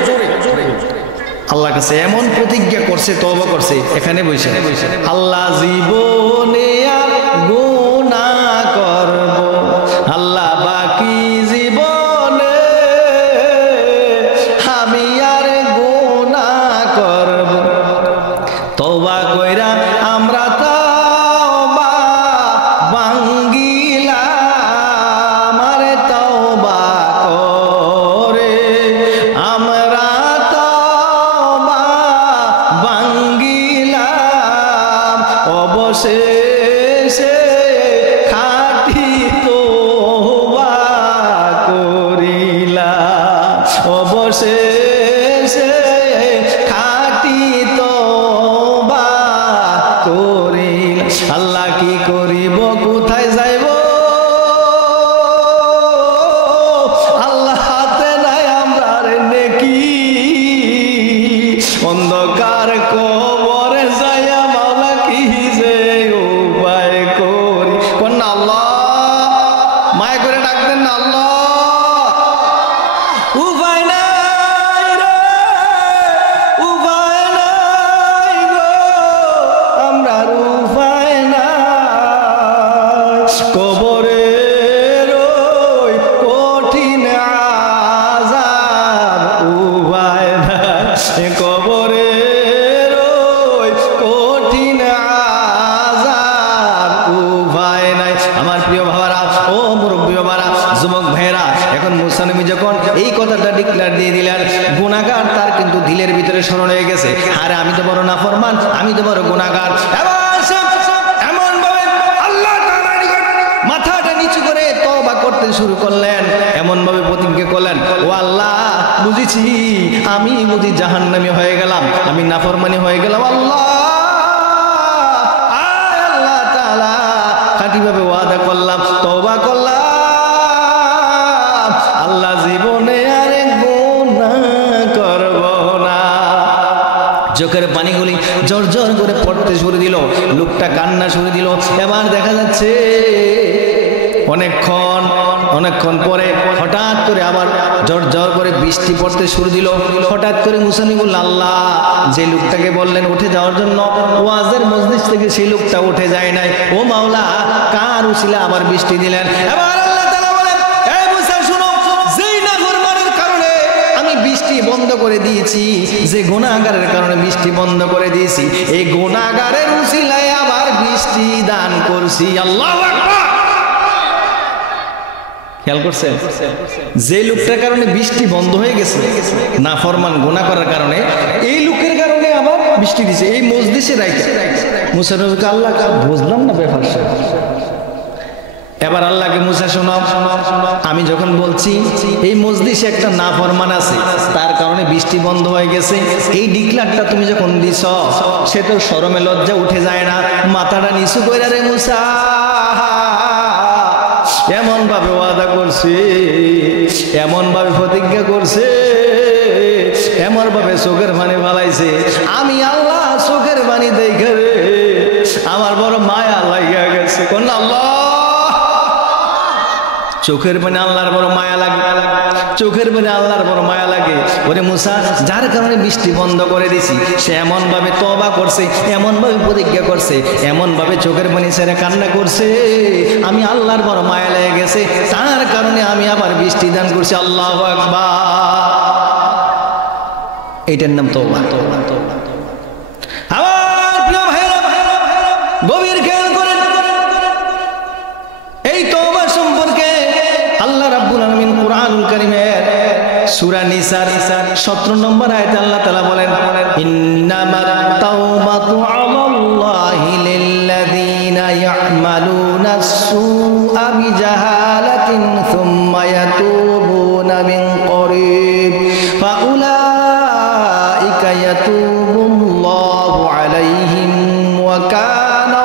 আল্লাহর কাছে এমন প্রতিজ্ঞা করছে, তওবা করছে, এখানে বসে, আল্লাহ জীবনে আর গুনাহ করব, আল্লাহ বাকি জীবনে আমি আর গুনাহ করব। তওবা কইরা আমরা তওবা ভাঙ্গিলাম, আরে তওবা করে আমরা তওবা ভাঙ্গিলাম, অবশেষে খাঁটি তওবা করিলাম, অবশেষে খাঁটি তওবা করিলাম। আল্লাহ কি করিব, কোথায় যাইব, আল্লাহ হাতে নাই আমরার নেকি, নবী যখন এই কথাটা ডিক্লেয়ার দিয়ে দিলেন, গুনাহগার তার কিন্তু দিলের ভিতরে স্মরণ হয়ে গেছে, আরে আমি তো বড় নাফরমান, আমি তো বড় গুনাহগার। এবার সে এমন ভাবে আল্লাহ তাআলার নিকট মাথাটা নিচু করে তওবা করতে শুরু করলেন, এমন ভাবে প্রতিজ্ঞা করলেন, ও আল্লাহ বুঝেছি আমি বুঝি জাহান্নামী হয়ে গেলাম, আমি নাফরমানি হয়ে গেলাম। আল্লাহ আল্লাহ তাআলা খাঁটিভাবে ওয়াদা করলাম, তওবা করলাম, আল্লাহ জীবনে আর গুনাহ করব না। চোখের পানিগুলি জোর জোর করে পড়তে শুরু দিল, লোকটা কান্না শুরু দিল। এবার দেখা যাচ্ছে অনেকক্ষণ পরে হঠাৎ করে আবার জোর জোর করে বৃষ্টি পড়তে শুরু দিল। হঠাৎ করে মুসা নবী বললেন, আল্লাহ যে লোকটাকে বললেন উঠে যাওয়ার জন্য ওয়াজের মজলিস থেকে সেই লোকটা উঠে যায় নাই, ও মাওলা কার উসিলা আবার বৃষ্টি দিলেন? এবার আল্লাহ তাআলা বলেন, এই মুসা শুনো, যেই নাফরমানের কারণে আমি বৃষ্টি বন্ধ করে দিয়েছি, যে গুনাহগারের কারণে বৃষ্টি বন্ধ করে দিয়েছি, এই গুনাহগারের উসিলায় আবার বৃষ্টি দান করছি। আল্লাহু আকবার। খেয়াল করছেন, যে লোকটার কারণে বৃষ্টি বন্ধ হয়ে গেছে নাফরমান গুনাহ করার কারণে, এই লোকের কারণে আবার বৃষ্টি দিছে এই মজলিসে রাইখা। মুসা নবীকে আল্লাহ বুঝলাম না ব্যাপার। এবার আল্লাহকে মুসা শোনাও, আমি যখন বলছি এই মজলিসে একটা নাফরমান আছে, তার কারণে বৃষ্টি বন্ধ হয়ে গেছে, এই ডিক্লারটা তুমি যখন দিছ, সে তো শরমে লজ্জা উঠে যায় না, মাথাটা নিচু কইরা রে মুসা এমন ভাবে ওয়াদা করছে, এমন ভাবে প্রতিজ্ঞা করছে, এমন ভাবে চোখের পানি ফালাইছে, আমি আল্লাহ চোখের পানি দেখে রে আমার বড় মায়া লাগিয়া গেছে। কোন আল্লাহ চোখের পানি আল্লাহর বড় মায়া লাগে, চোখের পানি আল্লাহর বড় মায়া লাগে। ওরে মুসা, যার কারণে বৃষ্টি বন্ধ করে দিছি, সে এমন ভাবে তওবা করছে, এমন ভাবে প্রতিজ্ঞা করছে, এমন ভাবে চোখের পানি ছেড়ে কান্না করছে, আমি আল্লাহর বড় মায়া লেগে গেছে, তার কারণে আমি আবার বৃষ্টি দান করছি। আল্লাহু আকবার। এটার নাম তওবা। আমার প্রিয় ভাইরা, গভীর খেয়াল করেন, এই তওবা সম্পর্কে আল্লাহ রাব্বুল আলামিন কুরআনুল কারীমের সূরা নিসার 17 নম্বর আয়াতে আল্লাহ তাআলা বলেন, ইন্নামাত তাওবাতু আলাল্লাহি লিল্লাযীনা ইয়া'মালুনাস সুআ বিজাহালাতিন সুম্মা ইয়াতুবুনা মিন করিব ফাউলাইকা ইয়াতুবুল্লাহু আলাইহিম ওয়া কানা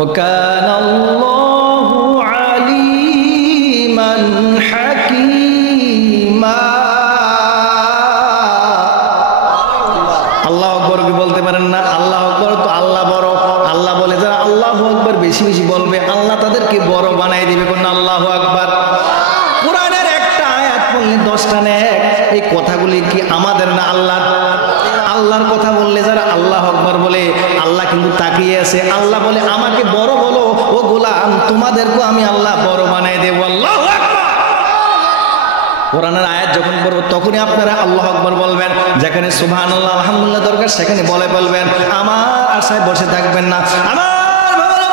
وكان الله عليما حكيما। আল্লাহু আকবার কি বলতে পারেন না? আল্লাহু আকবার তো আল্লাহ বড়। আল্লাহ বলে যারা আল্লাহু আকবার বেশি বেশি বলবে, আল্লাহ তাদেরকে বড় বানাই দিবে। কোন আল্লাহু আকবার। কোরআনের একটা আয়াত বললে 10টা নেক। এই কথাগুলি কি আমাদের না আল্লাহর? আল্লাহর কথা বললে যারা আল্লাহু আকবার বলে, আল্লাহ কিন্তু তাকিয়ে আছে। আল্লাহ বলে আমাকে বড় বলো ও গোলাম, তোমাদেরকে আমি আল্লাহ বড় বানাই দেব। আল্লাহু আকবার। কোরআনের আয়াত যখন পড়ব তখনই আপনারা আল্লাহু আকবার বলবেন। যেখানে সুবহানাল্লাহ আলহামদুলিল্লাহ দরকার সেখানে বলবেন, আমার আশায় বসে থাকবেন না। আমার বাবারা,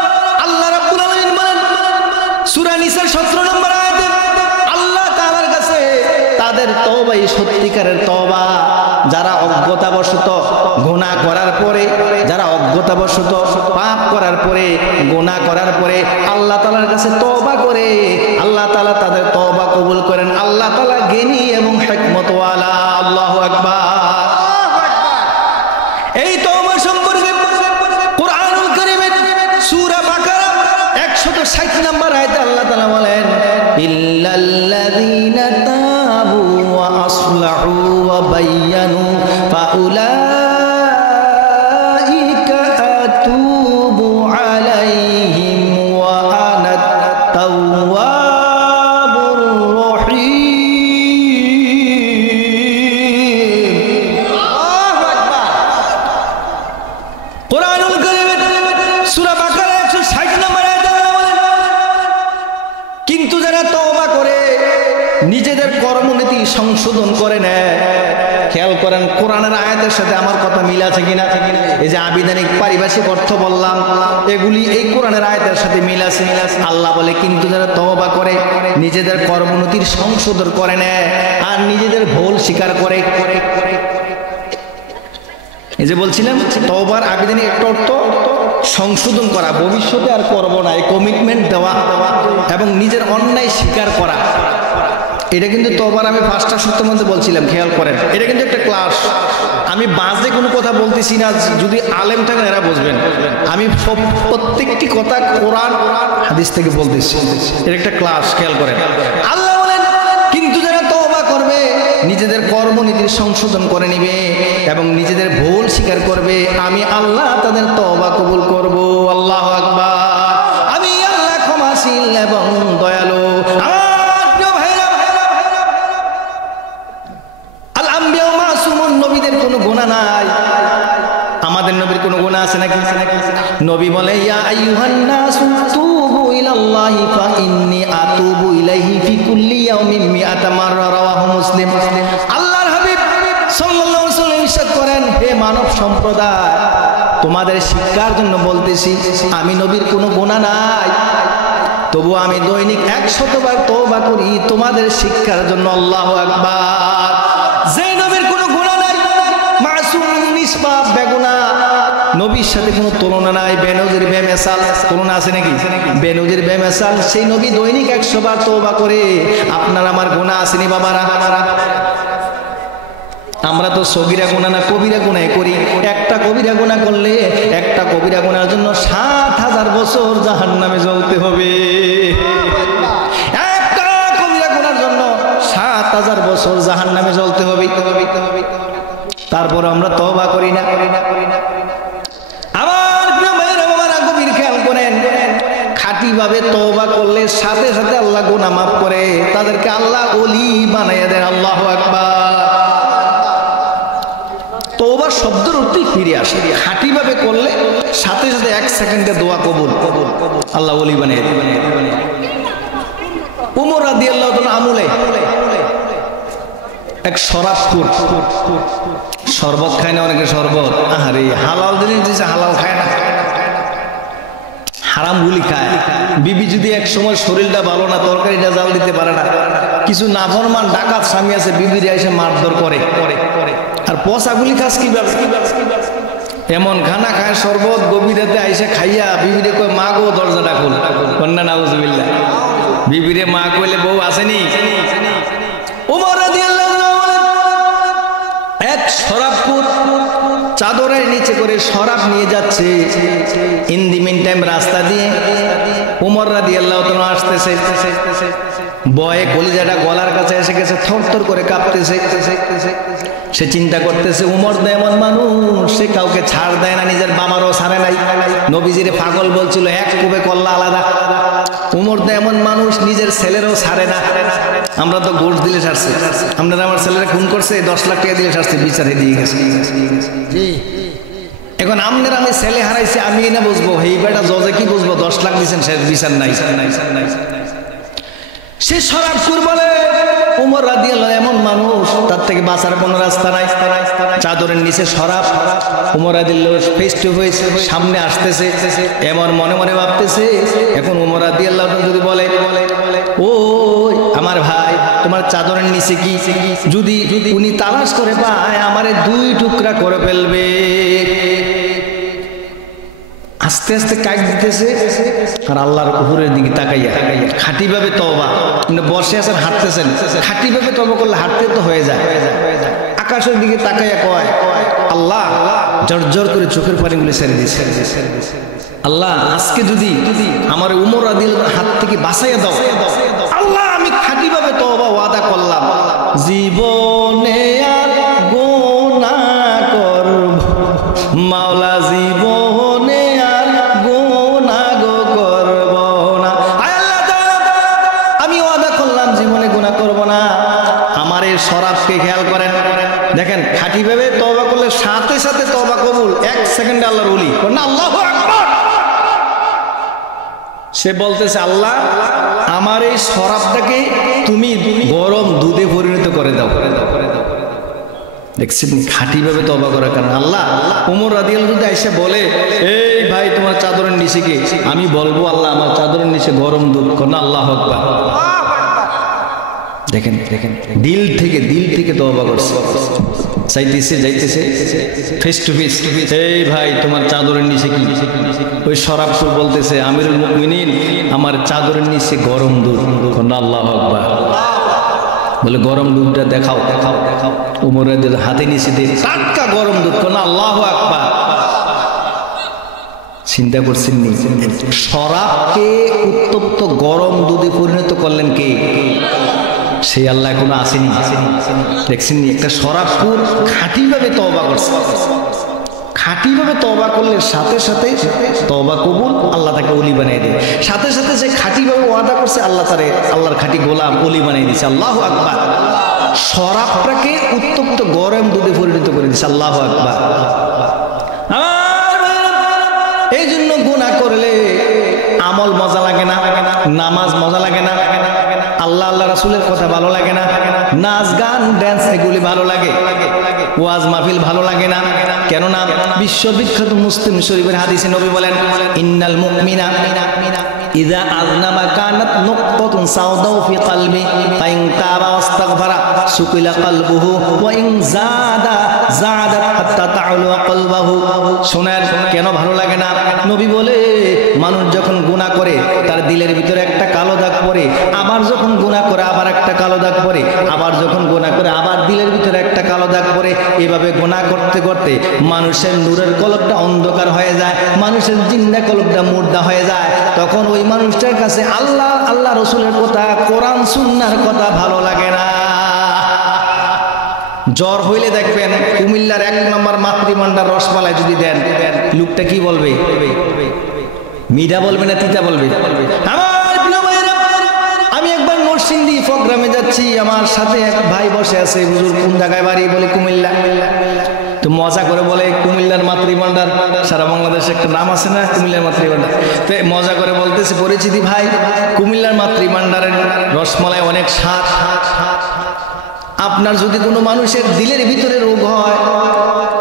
আল্লাহ রাব্বুল আলামিন বলেন সূরা নিসার 17 নম্বর আয়াতে, আল্লাহ তাআলার কাছে তাদের তওবাই সত্যিকারের তওবা। যারা অজ্ঞতাবশত গুনাহ করার পরে, যারা অজ্ঞতাবশত পাপ করার পরে, গুনাহ করার পরে আল্লাহ তাআলার কাছে তওবা করে, আল্লাহ তাআলা তাদের তওবা কবুল করেন। আল্লাহ তাআলা জ্ঞানী এবং হিকমতওয়ালা। আল্লাহু আকবার। এই তওবা সম্পর্কে কুরআনুল কারীমের সূরা বাকারা 160 নম্বর আয়াতে আল্লাহ তাআলা বলেন, ইল্লাল্লাযীনা তাবু ওয়া আসলাহু ওয়া বায়্যানু ফাউলাইকা আতুবু আলাইহিম ওয়া আনা তাওয়াবুর রহিম। আল্লাহু আকবার। কুরআনুল কারীমের সূরা বাকারা 160 নম্বর আয়াতে আল্লাহ বলেন, কিন্তু যারা তওবা করে নিজেদের কর্মনীতি সংশোধন করে নেয়, খেয়াল করেন কোরআনের আয়াতের সাথে আমার কথা মিল আছে কিনা। এই যে আবিধানিক পারিভাষিক অর্থ বললাম, এগুলি এই কোরআনের আয়াতের সাথে মিল আছে। আল্লাহ বলে কিন্তু যারা তওবা করে, নিজেদের কর্মনীতির সংশোধন করে নেয় আর নিজেদের ভুল স্বীকার করে। এই যে বলছিলাম তওবার আবিধানিক একটা অর্থ সংশোধন করা, ভবিষ্যতে আর করব না, এই কমিটমেন্ট দেওয়া এবং নিজের অন্যায় স্বীকার করা। এটা কিন্তু তওবার আমি 5টা সূত্রের মধ্যে বলছিলাম, খেয়াল করেন। এটা কিন্তু একটা ক্লাস, আমি বাজে কোনো কথা বলতেছি না, যদি আলেম থাকেন এরা বুঝবেন। আমি প্রত্যেকটি কথা কোরআন হাদিস থেকে বলতেছি, এটা একটা ক্লাস, খেয়াল করেন। আল্লাহ বলেন কিন্তু যারা তওবা করবে, নিজেদের কর্মনীতির সংশোধন করে নিবে এবং নিজেদের ভুল স্বীকার করবে, আমি আল্লাহ তাদের তওবা কবুল করব। আল্লাহু আকবার। আমি আল্লাহ ক্ষমাশীল এবং দয়ালু। নবীদের কোনো গুনাহ নাই, আমাদের নবীর কোনো গুনাহ আছে নাকি? নবী বলে ইয়া আইয়ুহান নাসু তুবু ইলাল্লাহি ফা ইন্নী আতুবু ইলাইহি ফি কুল্লি ইয়াউমিন মিআতা মাররা, রাওয়াহু মুসলিম। আল্লাহর হাবিব সাল্লাল্লাহু আলাইহি ওয়াসাল্লাম ইরশাদ করেন, হে মানব সম্প্রদায়, তোমাদের শিক্ষার জন্য বলতেছি, আমি নবীর কোনো গুনাহ নাই, তবু আমি দৈনিক 100 বার তওবা করি তোমাদের শিক্ষার জন্য। আল্লাহু আকবার। যে নবীর কোনো গুনাহ নাই, মাসুম, নিষ্পাপ, বেগুনাহ, নবীর সাথে কোনো তুলনা নাই, বেনজির বেমেসাল। তুলনা আছে নাকি? বেনজির বেমেসাল সেই নবী দৈনিক 100 বার তওবা করে। আপনার আমার গুনাহ আসেনি বাবারা? আমরা তো সগীরা গুনাহ না কবিরা গুনাহ করি। একটা কবিরা গুনাহ করলে একটা কবিরা গুনাহের জন্য 7000 বছর জাহান্নামে জ্বলতে হবে। একটা কবিরা গুনাহের জন্য 7000 বছর জাহান্নামে জ্বলতে হবে। তারপর আমরা তওবা করি না। আমার প্রিয় ভাইরা বাবারা, গভীর খেয়াল করেন, খাঁটিভাবে তওবা করলে সাথে সাথে আল্লাহ গুনাহ মাফ করে, তাদেরকে আল্লাহ ওলি বানাইয়া দেন। আল্লাহু আকবার। তওবা শব্দের অর্থই ফিরে আসে, খাঁটিভাবে করলে সাথে সাথে 1 সেকেন্ডে দোয়া কবুল, আল্লাহ ওলি বানিয়ে দেন। ওমর রাদিয়াল্লাহু তাআলা আমলে এক শরাবখোর, শরবত খায় না অনেকে, শরবত, আরে হালাল জিনিস দিয়েছে, হালাল খায় না, হারাম গুলি খায়। বিবি যদি এক সময় শরীরটা ভালো না, তরকারিটা জাল দিতে পারে না, কিছু নাফরমান ডাকাত স্বামী আছে, বিবিরে এসে মারধর করে, আর পচাগুলি খাস কিভাবে? এমন খানা খায়, শরবত গভীর রাতে আইসে খাইয়া বিবিরে কয়, মা গো দরজাটা খোল, কন্যা নাউজুবিল্লাহ। বিবিরে মা কইলে বউ আসেনি। ওমর রাদিয়াল্লাহু আনহু এক শরাবখোর চাদরের নিচে করে শরাব নিয়ে যাচ্ছে। ইন দি মিন টাইম রাস্তা দিয়ে ওমর রাদিয়াল্লাহু তাআলা আসতেছে, বয়ে কলিজাটা গলার কাছে এসে গেছে, থরথর করে কাঁপতেছে। সে চিন্তা করতেছে, উমর দা এমন মানুষ, সে কাউকে ছাড় দেয় না, নিজের বাবারও ছাড়ে নাই। নবীজিরে পাগল বলছিল, এক কুবে কল্লা আলাদা। উমর দা এমন মানুষ, নিজের ছেলেরও ছাড়ে না। আমরা তো গোশ দিলে ছাড়ছি, আপনারা আমার ছেলেরা খুন করছে, 10 লাখ টাকা দিয়ে ছাড়ছি, বিচারে দিয়ে গেছে। এখন আপনার আমি ছেলে হারাইছি, আমি না বুঝবো, এই বেটা জজে কি বুঝবো, 10 লাখ দিচ্ছেন, সে বিচার নাই। সে শরাবখোর বলে, ওমর রাদিয়াল্লাহু এমন মানুষ, তার থেকে বাঁচার কোনো রাস্তা নাই। চাদরের নিচে শরাব, ওমর রাদিয়াল্লাহু ফেস টু ফেস সামনে আসতেছে, এমন মনে মনে ভাবতেছে, এখন ওমর রাদিয়াল্লাহু যদি বলে, ও আমার ভাই, তোমার চাদরের নিচে কি? যদি উনি তালাশ করে পায়, আমারে 2 টুকরা করে ফেলবে। আস্তে আস্তে কাজ দিতেছে, আর আল্লাহর উপরের দিকে তাকাইয়া খাঁটিভাবে তওবা। বসে আছেন, হাঁটতেছেন, খাঁটিভাবে তওবা করলে হাঁটতে তো হয়ে যায়। আকাশের দিকে তাকাইয়া কয়, আল্লাহ, জর্জর করে চোখের পানিগুলো ছেড়ে দিয়েছে। আল্লাহ, আজকে যদি আমার উমর রাদিয়াল্লাহু হাত থেকে বাঁচাইয়া দাও, আল্লাহ আমি খাঁটিভাবে তওবা ওয়াদা করলাম, জীবনে আর গুনাহ করব মাওলা, জীবনে আর গুনাহ করব না। আমি ওয়াদা করলাম জীবনে গুনাহ করব না। আমার এই শরাবকে খেয়াল করেন, দেখেন খাঁটিভাবে তওবা করলে সাথে সাথে তওবা কবুল, 1 সেকেন্ডে আল্লাহর ওলি। আল্লাহু আকবার। সে বলতেছে, আল্লাহ আমার এই শরাবটাকে তুমি গরম দুধে পরিণত করে দাও। দেখছেন খাঁটিভাবে তওবা করার কারণ আল্লাহ। ওমর রাদিয়াল্লাহু যদি এসে বলে, এই ভাই তোমার চাদরের নিচে কি, আমি বলবো আল্লাহ আমার চাদরের নিচে গরম দুধ, কোন আল্লাহু আকবার। দেখেন দেখেন দিল থেকে তওবা করছে, যাইতেছে ফেস টু ফেস, এই ভাই তোমার চাদরের নিচে কি, ওই শরাবখোর বলতেছে আমিরুল মুমিনিন আমার চাদরের নিচে গরম দুধ, কোন আল্লাহু আকবার। বলে গরম দুধটা দেখাও। ওমর রাদিয়াল্লাহু হাতে নিচে দিয়ে টাটকা গরম দুধ, কোন আল্লাহু আকবার। চিন্তা করছেন নি শরাবকে উত্তপ্ত গরম দুধে পরিণত করলেন কে? সেই আল্লাহ এখনো আসেনি। দেখছেন একটা শরাবখোর খাঁটিভাবে তওবা করছে, খাঁটিভাবে তওবা করলে সাথে সাথে তওবা কবুল, আল্লাহ তাকে ওলি বানিয়ে দেয়। সাথে সাথে সে খাঁটিভাবে ওয়াদা করছে, আল্লাহ তারে আল্লাহর খাঁটি গোলাম ওলি বানিয়ে দিচ্ছে। আল্লাহু আকবার। শরাবটাকে উত্তপ্ত গরম দুধে পরিণত করে দিচ্ছে। আল্লাহু আকবার। এই জন্য গুনাহ করলে আমল মজা লাগে না, নামাজ মজা লাগে না, আল্লাহ আল্লাহ রাসূলের কথা ভালো লাগে না, নাচ গান ড্যান্স এগুলি ভালো লাগে, ওয়াজ মাহফিল ভালো লাগে না। কেননা বিশ্ববিখ্যাত মুসলিম শরীফের হাদিসে নবী বলেন, ইন্নাল মুমিনা ইযা আযনাবা কানাত নুকতাতুন সাওদাউ ফি কলবি ফাইন তাবা ওয়াস্তাগফারা সুকিলা কলবুহু ওয়া ইন জাদাত হাত্তা তা'আলু কলবুহু। শুনেন কেন ভালো লাগে না? নবী বলে মানুষ যখন গুনাহ করে তার দিলের ভিতরে একটা কালো দাগ পড়ে, আবার যখন গুনাহ করে আবার একটা কালো দাগ পড়ে, আবার যখন গুনাহ করে আবার দিলের ভিতরে একটা কালো দাগ পড়ে। এভাবে গুনাহ করতে করতে মানুষের নূরের কলবটা অন্ধকার হয়ে যায়, মানুষের জিন্দা কলবটা মুর্দা হয়ে যায়। তখন ওই মানুষটার কাছে আল্লাহ আল্লাহ রসুলের কথা, কোরআন সুন্নাহর কথা ভালো লাগে না। জ্বর হইলে দেখবেন কুমিল্লার 1 নম্বর মাতৃভান্ডার রসমালাই যদি দেন, লোকটা কি বলবে? মিঠা বলবে না তিতা বলবে? আমি একবার নরসিংদী প্রোগ্রামে যাচ্ছি, আমার সাথে এক ভাই বসে আছে, হুজুর কোন জায়গায় বাড়ি? বলে কুমিল্লা। তো মজা করে বলে কুমিল্লার মাতৃভান্ডার, সারা বাংলাদেশে একটা নাম আছে না কুমিল্লার মাতৃভান্ডার। তো মজা করে বলতেছে, পরিচিতি ভাই কুমিল্লার মাতৃভান্ডারের রসমালাই অনেক স্বাদ। আপনার যদি কোনো মানুষের দিলের ভিতরে রোগ হয়,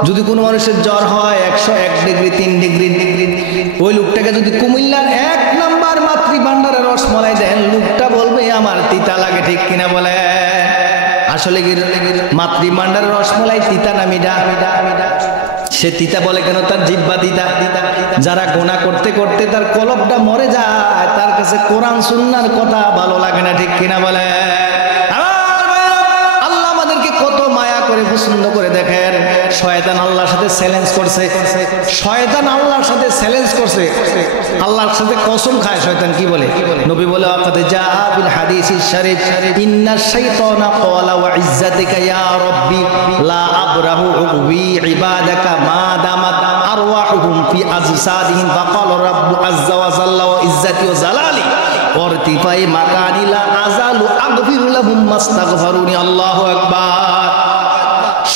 যদি কোনো মানুষের জ্বর হয় 101 ডিগ্রি 3 ডিগ্রি, ওই লোকটাকে যদি কুমিল্লার 1 নম্বর মাতৃভান্ডারের রসমালাই দেন, লোকটা বলবে আমার তিতা লাগে, ঠিক কিনা বলে? আসলে মাতৃভান্ডারের রসমালাই তিতা না মিঠা? সে তিতা বলে কেন? তার জিহ্বা তিতা। যারা গুনাহ করতে করতে তার কলবটা মরে যায়, তার কাছে কোরআন সুন্নাহর কথা ভালো লাগে না, ঠিক কিনা বলে? পছন্দ করে দেখেন, শয়তান আল্লাহর সাথে চ্যালেঞ্জ করছে, শয়তান আল্লাহর সাথে চ্যালেঞ্জ করছে, আল্লাহর সাথে কসম খায়। শয়তান কি বলে? নবী বলে আকাদ জাআ বিল হাদিসিস শরীফ ইন্নাশ শাইতানা ক্বালা ওয়া ইজ্জাতিকা ইয়া রাব্বি লা আবরাহু উবি ইবাদাকা মা দামাত আরওয়াহুম ফি আজসাদিহিম ফাকালা রাব্বু আযজা ওয়া জাল্লা ওয়া ইজ্জাতি ওয়া জালালি ওয়ারতিফাই মাকানি লা আযালু আগফিরু লাহুম মাস্তাগফিরুনি। আল্লাহু আকবার।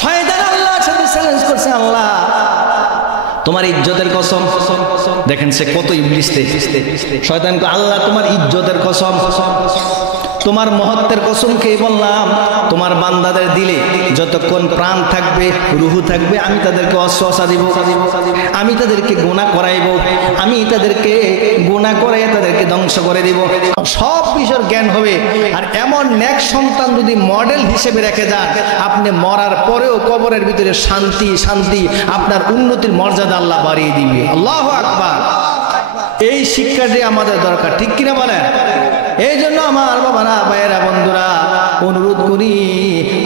শয়তান আল্লাহর সাথে চ্যালেঞ্জ করছে, আল্লাহ তোমার ইজ্জতের কসম। দেখেন সে কত ইবলিসতে। শয়তানকে আল্লাহ তোমার ইজ্জতের কসম, তোমার মহত্বের কসম খেয়ে বললাম, তোমার বান্দাদের দিলে যতক্ষণ প্রাণ থাকবে, রুহু থাকবে, আমি তাদেরকে অস্বসা দিব, আমি তাদেরকে গুনাহ করাইব, আমি তাদেরকে গুনাহ করে তাদেরকে ধ্বংস করে দিব, সব বিষয়ের জ্ঞান হবে। আর এমন নেক সন্তান যদি মডেল হিসেবে রেখে যান, আপনি মরার পরেও কবরের ভিতরে শান্তি শান্তি, আপনার উন্নতির মর্যাদা আল্লাহ বাড়িয়ে দিবে। আল্লাহু আকবার। এই শিক্ষাটি আমাদের দরকার, ঠিক কিনা বলেন? এই জন্য আমার বাবারা, ভাইয়েরা, বন্ধুরা, অনুরোধ করি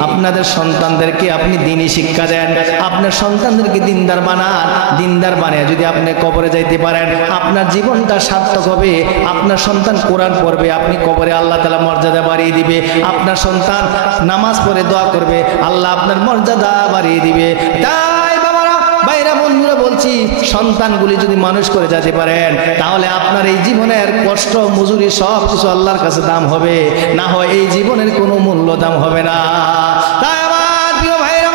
আপনাদের সন্তানদেরকে আপনি দ্বীনি শিক্ষা দেন, আপনার সন্তানদেরকে দিনদার বানান। দিনদার বানিয়ে যদি আপনি কবরে যাইতে পারেন, আপনার জীবনটা সার্থক হবে। আপনার সন্তান কোরআন পড়বে, আপনি কবরে আল্লাহ তাআলা মর্যাদা বাড়িয়ে দিবে। আপনার সন্তান নামাজ পড়ে দোয়া করবে, আল্লাহ আপনার মর্যাদা বাড়িয়ে দিবে। তাই বাবারা, ভাইরা, বন্ধুরা, বলছি সন্তানগুলি যদি মানুষ করে যেতে পারেন, তাহলে আপনার এই জীবনের কষ্ট মজুরি সব কিছু আল্লাহর কাছে দাম হবে, না হয় এই জীবনের কোনো মূল্য দাম হবে না। তাই আমার প্রিয় ভাইরা,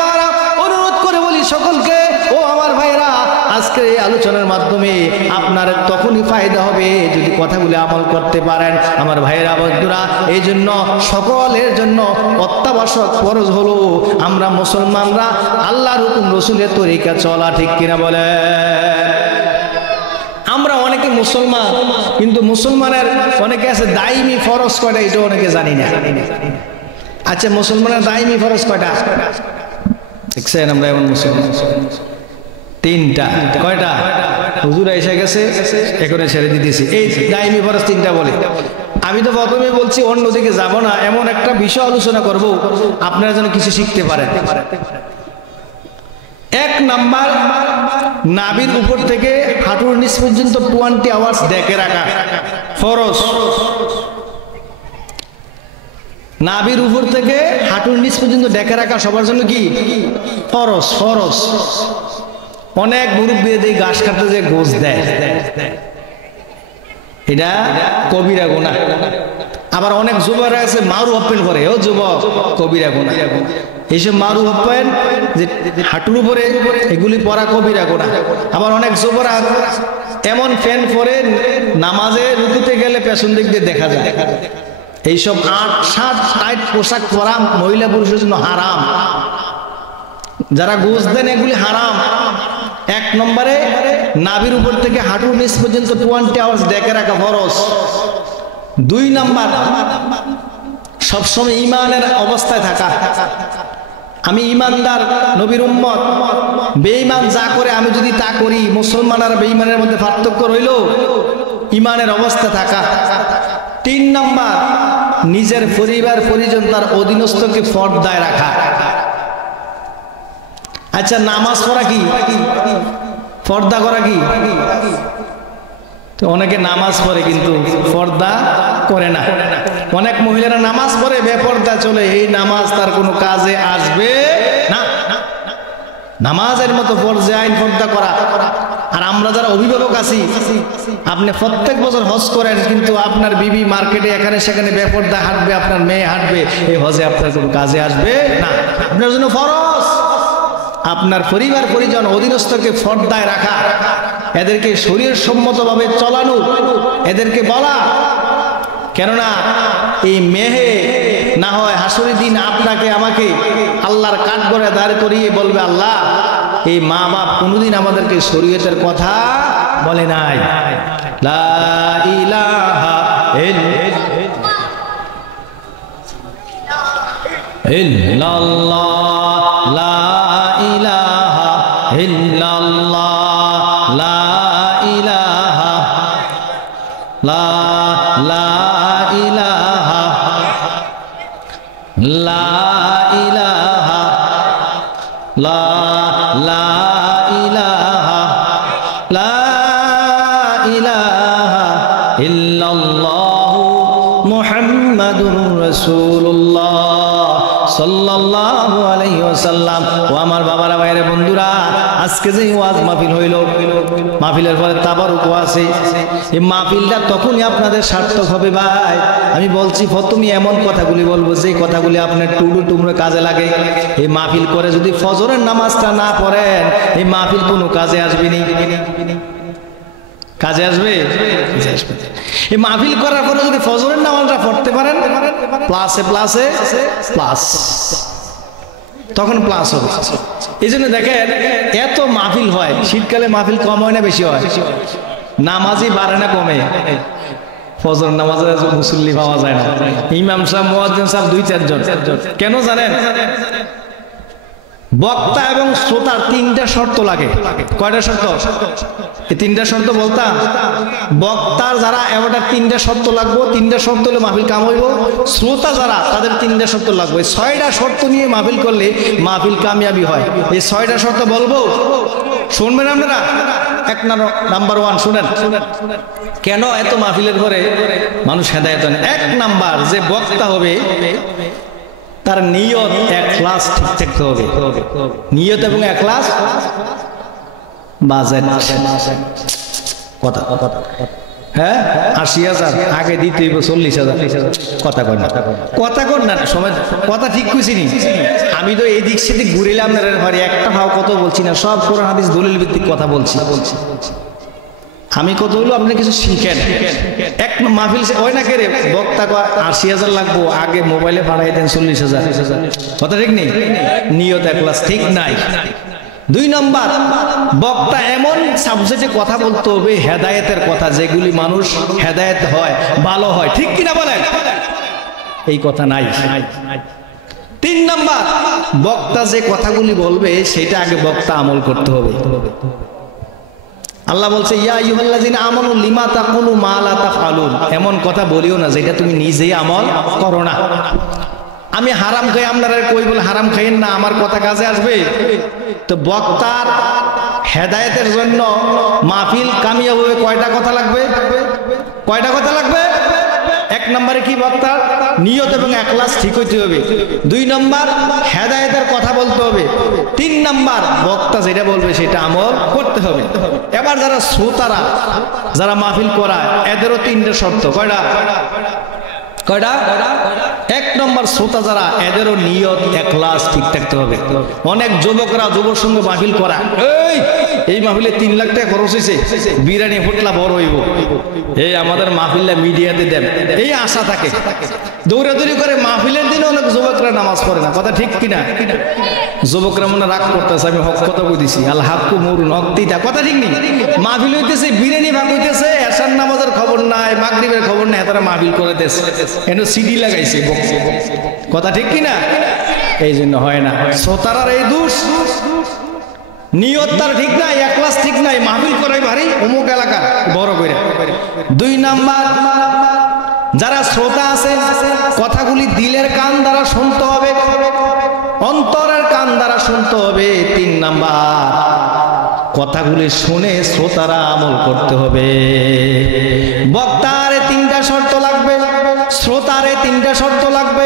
অনুরোধ করে বলি সকলকে, ও আমার ভাইরা, আজকে আলোচনার মাধ্যমে আপনার তখনই ফায়দা হবে যদি কথাগুলি আমল করতে পারেন। আমার ভাইয়েরা বন্ধুরা, এই জন্য সকলের জন্য অত্যাবশ্যক ফরজ হলো আমরা মুসলমানরা আল্লাহর হুকুম রসুলের তরিকা চলা, ঠিক কিনা বলে? আমরা অনেকে মুসলমান, কিন্তু মুসলমানের অনেকে আছে দাইমি ফরজ কয়টা এটা অনেকে জানি না। আচ্ছা, মুসলমানের দাইমি ফরজ কয়টা দেখছেন? আমরা এমন মুসলমান তিনটা। কয়টা? হুজুর এসে গেছে, এখানে ছেড়ে দিতেছি। এই দাইমি ফরজ তিনটা বলে। আমি তো প্রথমে বলছি অন্যদিকে যাব না, এমন একটা বিষয় আলোচনা করব আপনারা যেন কিছু শিখতে পারেন। এক নাম্বার, নাভির উপর থেকে হাঁটুর নিচ পর্যন্ত 20 আওয়ার্স ডেকে রাখা ফরজ। নাভির উপর থেকে হাঁটুর নিচ পর্যন্ত ডেকে রাখা সবার জন্য কি ফরজ? ফরজ। অনেক মুরব্বী দিয়ে ঘাস কাটতে যে গোছ দেয়, এটা কবিরা গুনাহ। আবার অনেক যুবকরা আছে মারু হপ্পেন করে, ও যুবক কবিরা গুনাহ। এইসব মারু হপ্পেন যে হাঁটুর উপরে এগুলি পরা কবিরা গুনাহ। আবার অনেক যুবকরা এমন ফ্যান পরে নামাজে রুকুতে গেলে পেছন দিক দিয়ে দেখা যায়। এইসব 8-7 টাইট পোশাক পরা মহিলা পুরুষের জন্য হারাম। যারা গোছ দেন এগুলি হারাম। এক নম্বরে নাভির উপর থেকে হাঁটুর নিচ পর্যন্ত 20 আওয়ার্স ডেকে রাখা ফরজ। 2 নাম্বার, সবসময় ইমানের অবস্থায় থাকা। আমি ইমানদার, নবীর উম্মত। বেঈমান যা করে আমি যদি তা করি, মুসলমান আর বেঈমানের মধ্যে পার্থক্য রইল ইমানের অবস্থা থাকা। 3 নাম্বার, নিজের পরিবার পরিজন তার অধীনস্থকে পর্দায় রাখা। আচ্ছা, নামাজ পড়া কি? পর্দা করা কি? তো অনেকে নামাজ পড়ে কিন্তু পর্দা করে না। অনেক মহিলারা নামাজ পড়ে বেপর্দা চলে, এই নামাজ তার কোনো কাজে আসবে না। নামাজের মতো ফরজে আইন পর্দা করা। আর আমরা যারা অভিভাবক আছি, আপনি প্রত্যেক বছর হজ করেন, কিন্তু আপনার বিবি মার্কেটে এখানে সেখানে বেপর্দা হাঁটবে, আপনার মেয়ে হাঁটবে, এই হজে আপনার কোনো কাজে আসবে না। আপনার জন্য ফরজ আপনার পরিবার পরিজন অধীনস্থকে পর্দায় রাখা, এদেরকে শরীর সম্মতভাবে চলানো, এদেরকে বলা। কেননা এই মেহে না হয় হাসরের দিন আপনাকে আমাকে আল্লাহর কাঠগড়ায় দাঁড় করিয়ে বলবে, আল্লাহ এই মা বাপ কোনোদিন আমাদেরকে শরীয়তের কথা বলে নাই। লা ইলাহা ইল্লাল্লাহ, লা ইলাহা ইল্লাল্লাহ, লা ইলাহা, লা ইলাহা, লা ইলাহা, লা ইলাহা, লা ইলাহা ইল্লাল্লাহু মুহাম্মাদুর রাসূলুল্লাহ সাল্লাল্লাহু আলাইহি ওয়াসাল্লাম। ও আমার বাবারা, ভাইরা, বন্ধুরা, আজকে যে ওয়াজ মাহফিল হইল, মাহফিলের পরে তাবারুক আছে। এই মাহফিলটা তখনই আপনাদের সার্থক হবে ভাই। আমি বলছি প্রথমে এমন কথাগুলি বলবো যে কথাগুলি আপনার টুডু টুমরে কাজে লাগে। এই মাহফিল করে যদি ফজরের নামাজটা না পড়েন, এই মাহফিল কোনো কাজে আসবে না। কাজে আসবে? এই মাহফিল করার পরে যদি ফজরের নামাজটা পড়তে পারেন, প্লাসে প্লাসে প্লাস, তখন প্লাস হবে। এই জন্য দেখেন এত মাহফিল হয়, শীতকালে মাহফিল কম হয় না বেশি হয়? নামাজই বাড়ে না কমে? ফজর নামাজে মুসল্লি পাওয়া যায় না, ইমাম সাহেব মুয়াজ্জিন সাহেব 2-4 জন। কেন জানেন? বক্তা এবং শ্রোতার 3টা শর্ত লাগে। কয়টা শর্ত? এই 3টা শর্ত বলতাম। বক্তার যারা এবারটা 3টা শর্ত লাগবে, 3টা শর্ত হলে মাহফিল কাম হইব। শ্রোতা যারা, তাদের 3টা শর্ত লাগবে। 6টা শর্ত নিয়ে মাহফিল করলে মাহফিল কামিয়াবি হয়। এই 6টা শর্ত বলবো, শুনবেন আপনারা? নাম্বার 1 শুনেন, কেন এত মাহফিলের পরে মানুষ হেদায়েত হয় না। 1 নাম্বার, যে বক্তা হবে তার নিয়ত ইখলাস ঠিক থাকতে হবে। নিয়ত এবং ইখলাস বাজে কথা। হ্যাঁ ৮০,০০০ আগে দিতে হইব ৪০,০০০ কথা কর না কথা কর না সময় কথা ঠিক কইছি নি আমি তো এদিক সেদিক ঘুরিলাম না ঘরে একটা ভাও কত বলছি না সব কোরআন হাদিস দলিল ভিত্তিক কথা বলছি আমি কত হলো আপনি কিছু শিখেন এক মাহফিল ওই না কে রে বক্তা ৮০,০০০ লাগবো আগে মোবাইলে ভাড়াই দেন ৪০,০০০ কথা ঠিক নেই নিয়ত একলাস ঠিক নাই ২ নম্বর বক্তা এমন সাবজেক্টে কথা বলতে হবে হেদায়েতের কথা যেগুলি মানুষ হেদায়েত হয় ভালো হয় ঠিক কিনা বলেন এই কথা নাই ৩ নম্বর বক্তা যে কথাগুলি বলবে সেটা আগে বক্তা আমল করতে হবে আল্লাহ বলছে ইয়া আইয়ুহাল্লাযিনা আমানু লিমা তাকুলু মা লা তাফআলুন এমন কথা বলিও না যেটা তুমি নিজেই আমল করো না আমি হারাম খাই আপনারা কই বলে হারাম খাইেন না আমার কথা কাজে আসবে তো বক্তার হেদায়েতের জন্য মাহফিল কামিয়াব হবে কয়টা কথা লাগবে এক নম্বরে কি বক্তার নিয়ত এবং ইখলাস ঠিক হইতে হবে ২ নম্বর হেদায়েতের কথা বলতে হবে ৩ নম্বর বক্তা যেটা বলবে সেটা আমল করতে হবে এবার যারা শ্রোতারা যারা মাহফিল করায় এদেরও ৩টে শর্ত কয়টা ১ নম্বর শ্রোতা যারা এদেরও নিয়ত ইখলাস ঠিক থাকতে হবে অনেক যুবকরা যুবক সঙ্গে মাহফিল করা এই মাহফিলে ৩ লাখ টাকা খরচ হয়েছে বিরিয়ানি হোটলা বড় হইব এই আমাদের মাহফিলটা মিডিয়াতে দেন এই আশা থাকে দৌড়াদৌড়ি করে মাহফিলের দিনে অনেক যুবকরা নামাজ পড়ে না কথা ঠিক কিনা যুবকরা মনে রাগ করতেছে আমি হক কথা বলতেছি আল হাক্কু মুরুন হক্তিটা কথা ঠিক নেই মাহফিল হইতেছে বিরিয়ানি ভাগ হইতেছে এশার নামাজের খবর নাই মাগরিবের খবর নাই তারা মাহফিল করেতেছে এনে সিডি লাগাইছে কথা ঠিক কিনা এই জন্য হয় না শ্রোতারার এই দোষ নিয়ত তার ঠিক নাই ইখলাস ঠিক নাই মাহফিল করাই ভারী অমুক এলাকা বড় করে ২ নাম্বার যারা শ্রোতা আছে কথাগুলি দিলের কান দ্বারা শুনতে হবে অন্তরের কান দ্বারা শুনতে হবে ৩ নাম্বার কথাগুলি শুনে শ্রোতারা আমল করতে হবে বক্তার ৩টা শর্ত লাগবে শ্রোতারে ৩টা শর্ত লাগবে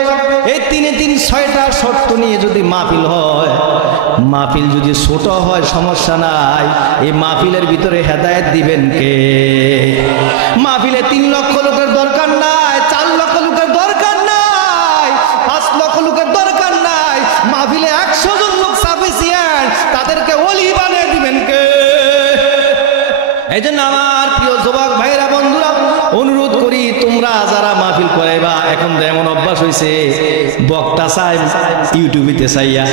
এই ৩ ৬টা শর্ত নিয়ে যদি মাহফিল হয় মাহফিল যদি ছোট হয় সমস্যা নাই এই মাহফিলের ভিতরে হেদায়েত দিবেন কে মাহফিলে ৩ লক্ষ লোকের দরকার নাই ৪ লক্ষ লোকের দরকার নাই ৫ লক্ষ লোকের দরকার নাই মাহফিলে ১০০ জন লোক সাফিসিয়েন্ট তাদেরকে ওলি বানিয়ে দিবেন কে এই জন্য আমার প্রিয় যুবক ভাইরা বন্ধুরা অনুরোধ করি তোমরা যারা মাহফিল করাইবা এখন তো এমন অভ্যাস হয়েছে বক্তা চাই ইউটিউবিতে চাইয়া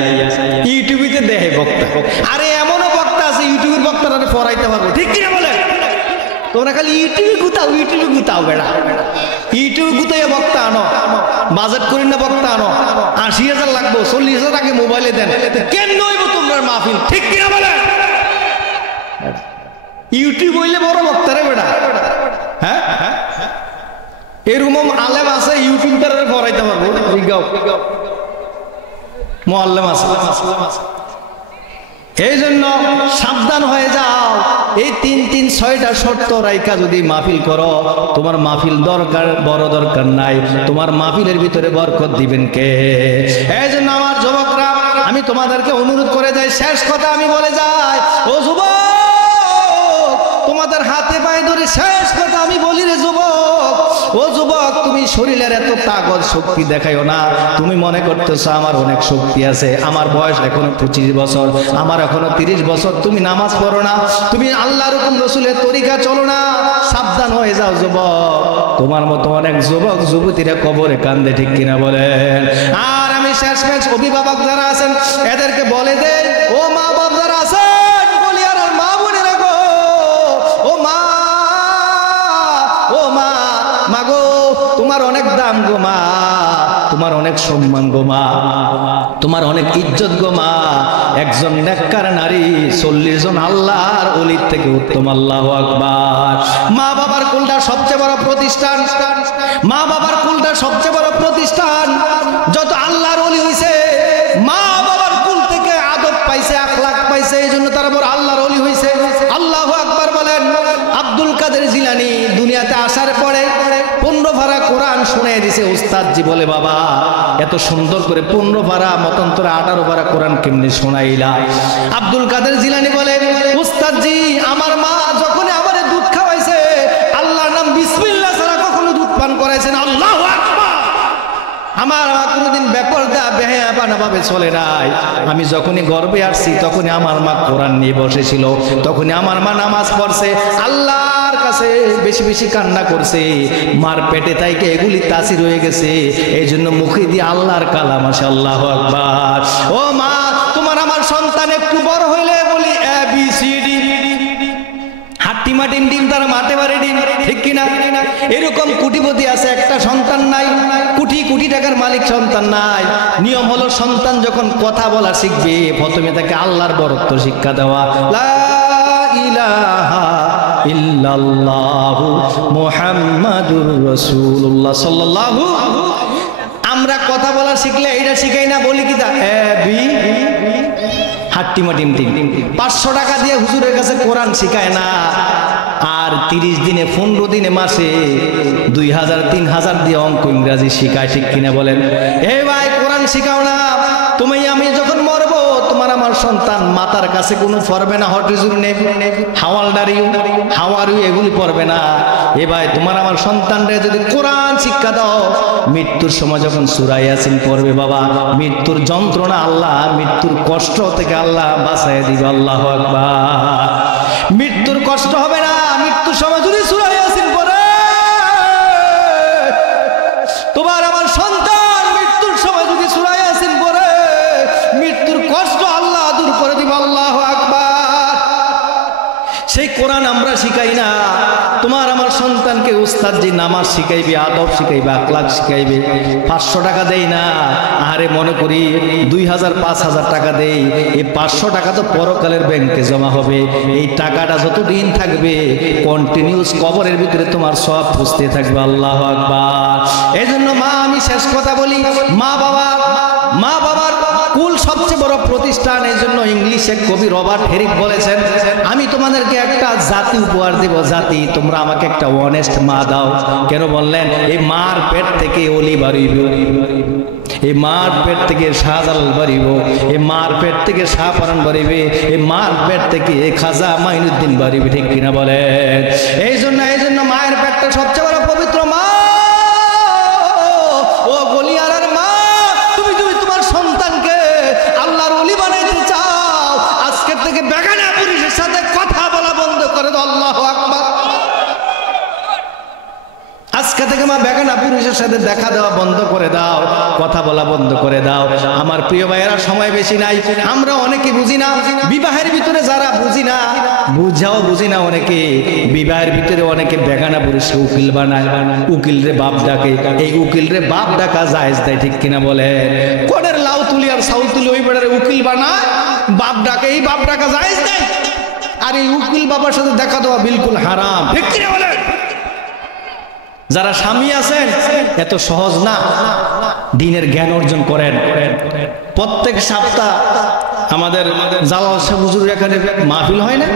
ইউটিউবিতে দেখে বক্তা আরে এমনও বক্তা আছে ইউটিউবের বক্তারা পড়াইতে পারবো ঠিক কিনা বলে তোমরা খালি ইউটিউবে গুতাও বেড়া ইউটিউবে গুতাইয়া বক্তা আনো বাজেট করি না বক্তা আনো ৮০,০০০ লাগবো ৪০,০০০ আগে মোবাইলে দেন কেন নইব তোমরা মাহফিল ঠিক কিনা বলে ইউটিউব হইলে বড় বক্তারে বেড়া হ্যাঁ এরকম আলেম আছে ইউটিউব দ্বারা পড়াইতে পারবো মুআল্লিম আছে এই জন্য সাবধান হয়ে যাও এই ৩ ৬টা শর্ত রাইখা যদি মাহফিল করো তোমার মাহফিল দরকার বড় দরকার নাই তোমার মাহফিলের ভিতরে বরকত দিবেন কে এই জন্য আমার যুবকরা আমি তোমাদেরকে অনুরোধ করে যাই শেষ কথা আমি বলে যাই ও যুবক তোমাদের হাতে পায়ে ধরে শেষ কথা আমি বলি রে যুবক ও যুবক তুমি শরীরের এত তাকত শক্তি দেখাইও না তুমি মনে করতেছো আমার অনেক শক্তি আছে আমার বয়স এখনো 25 বছর আমার এখনো 30 বছর তুমি নামাজ পড়ো না তুমি আল্লাহর হুকুম রাসূলের তরিকা চলো না সাবধান হয়ে যাও যুবক তোমার মতো অনেক যুবক যুবতীরা কবরে কান্দে ঠিক কিনা বলেন আর আমি শেষ অভিভাবক যারা আছেন এদেরকে বলে দেন ও মা বাপ যারা আছেন মাগো তোমার অনেক দাম গো মা তোমার অনেক সম্মান গো মা তোমার অনেক ইজ্জত গো মা একজন নেককার নারী 40 জন আল্লাহর ওলির থেকে উত্তম আল্লাহু আকবার মা বাবার কুলটা সবচেয়ে বড় প্রতিষ্ঠান মা বাবার কুলটা সবচেয়ে বড় প্রতিষ্ঠান যত আল্লাহর ওলি হইছে মা বাবার কুল থেকে আদব পাইছে আখলাক পাইছে এইজন্য তারা বড় আল্লাহর ওলি হইছে আল্লাহু আকবার বলেন আব্দুল কাদের জিলানী দুনিয়াতে আসার পরে 15 পারা কোরআন শুনিয়ে দিয়েছে উস্তাদজি বলে বাবা এত সুন্দর করে 15 পারা মতান্তরে 18 পারা কোরআন কেমনে শোনাইলা আব্দুল কাদের জিলানী বলে উস্তাদজি আমার মা যখন আমারে দুধ খাওয়াইছে আল্লাহর নাম আমার মা কোনোদিন বেপরদা বেহায়াপানা ভাবে চলে নাই। আমি যখনই গর্বে আসছি তখনই আমার মা কোরআন নিয়ে বসেছিল, তখনই আমার মা নামাজ পড়ছে, আল্লাহর কাছে বেশি বেশি কান্না করছে। মার পেটে তাইকে এগুলি তাসির হয়ে গেছে, এই জন্য মুখে দিয়ে আল্লাহর কালাম আসে, আল্লাহু আকবার। ও মা, তোমার আমার সন্তান একটু বড় হইলে বলি ABCD, হাট্টিমা ডিম ডিম তারা মাঠে বাড়ি ডিম, ঠিক কিনা? এরকম কোটিপতি আছে, একটা সন্তান নাই, কোটি কোটি টাকার মালিক সন্তান নাই। নিয়ম হলো সন্তান যখন কথা বলা শিখবে প্রথমে তাকে আল্লাহর বরত্ব শিক্ষা দেওয়া, লা ইলাহা ইল্লাল্লাহু মুহাম্মাদুর রাসূলুল্লাহ সাল্লাল্লাহু। আমরা কথা বলা শিখলে এটা শিখাই না, বলি কি তা বি হাট্টিমা ডিম ডিম। 500 টাকা দিয়ে হুজুরের কাছে কোরআন শিখায় না, আর 30 দিনে 15 দিনে মাসে 2000 3000 দিয়ে অঙ্ক ইংরাজি শিখায়, ঠিক কিনা বলেন? এ ভাই, কোরআন শিখাও না। তুমি আমি যখন মরবো তোমার আমার সন্তান মাতার কাছে কোনো পড়বে না, হটিজুর নেব হাওয়ালদারিও হাওয়ারিও এগুলি পড়বে না। এ ভাই, তোমার আমার সন্তানরা যদি কোরআন শিক্ষা দাও, মৃত্যুর সময় যখন সূরা ইয়াসিন পড়বে বাবা, মৃত্যুর যন্ত্রণা আল্লাহ, মৃত্যুর কষ্ট থেকে আল্লাহ বাঁচায় দিবে, আল্লাহু আকবার। মৃত্যুর কষ্ট হবে না মৃত্যুর সময় যদি সূরা ইয়াসিন পড়ে। তোমার আমার সন্তান মৃত্যুর সময় যদি সূরা ইয়াসিন পড়ে, মৃত্যুর কষ্ট আল্লাহ দূর করে দিবে, আল্লাহু আকবার। সেই কোরআন আমরা শিখাই না। তোমার আমার সন্তানকে উস্তাদ জি নামাজ শিখাইবে, আদব শিখাইবে, আখলাক শিখাইবে, 500 টাকা দেই না। আরে মনে করি 2000 5000 টাকা দেই, এই 500 টাকা তো পরকালের ব্যাংকে জমা হবে। এই টাকাটা যতদিন থাকবে কন্টিনিউস কবরের ভিতরে তোমার সব পুষতে থাকবে, আল্লাহু আকবার। এই জন্য মা, আমি শেষ কথা বলি, মা বাবার কুল সবচেয়ে বড় প্রতিষ্ঠান। এই জন্য ইংলিশে কবি রবার্ট হেরিক বলেছেন, আমি তোমাদেরকে একটা জাতি উপহার দেব, জাতি তোমরা আমাকে একটা অনেস্ট মা দাও। কেন বললেন? এই মার পেট থেকে অলি বাড়িব, এই মার পেট থেকে শাহজালাল বাড়িব, এই মার পেট থেকে শাহপরান বাড়িবে, এই মার পেট থেকে খাজা মাইনুদ্দিন বাড়িবে, ঠিক কিনা বলেন? এই জন্য মায়ের পেটটা সবচেয়ে বড় পবিত্র। মা, ও গলিয়ারার মা, তুমি তোমার সন্তানকে আল্লাহর ওলি বানাইতে চাও, আজকের থেকে বেগানা পুরুষের সাথে কথা বলা বন্ধ করে দাও, আল্লাহু আকবার। আজকে থেকে মা বেগানা পুরুষের সাথে দেখা দেওয়া বন্ধ করে দাও, কথা বলা বন্ধ করে দাও। আমার প্রিয় ভাইয়েরা, সময় বেশি নাই, আমরা অনেকে বুঝি না বিবাহের ভিতরে, যারা বুঝি না বুঝি না অনেকে বিবাহের ভিতরে অনেকে বেগানা পুরুষকে উকিল বানায়, উকিল রে বাপ ডাকে। এই উকিল রে বাপ ডাকা জায়েজ দেয়, ঠিক কিনা বলে? কোনের লাউ তুলি আর সাউ তুলি ওই বেড়ারে উকিল বানায়, বাপ ডাকে, এই বাপ ডাকা জায়েজ দেয়। আর এই উকিল বাবার সাথে দেখা দেওয়া বিলকুল হারাম, ঠিক কিনা বলে? যারা স্বামী আছেন, এত সহজ না, দ্বীনের জ্ঞান অর্জন করেন। প্রত্যেক সপ্তাহ আমাদের জালাল সাহেব হুজুরের এখানে মাহফিল হয় না?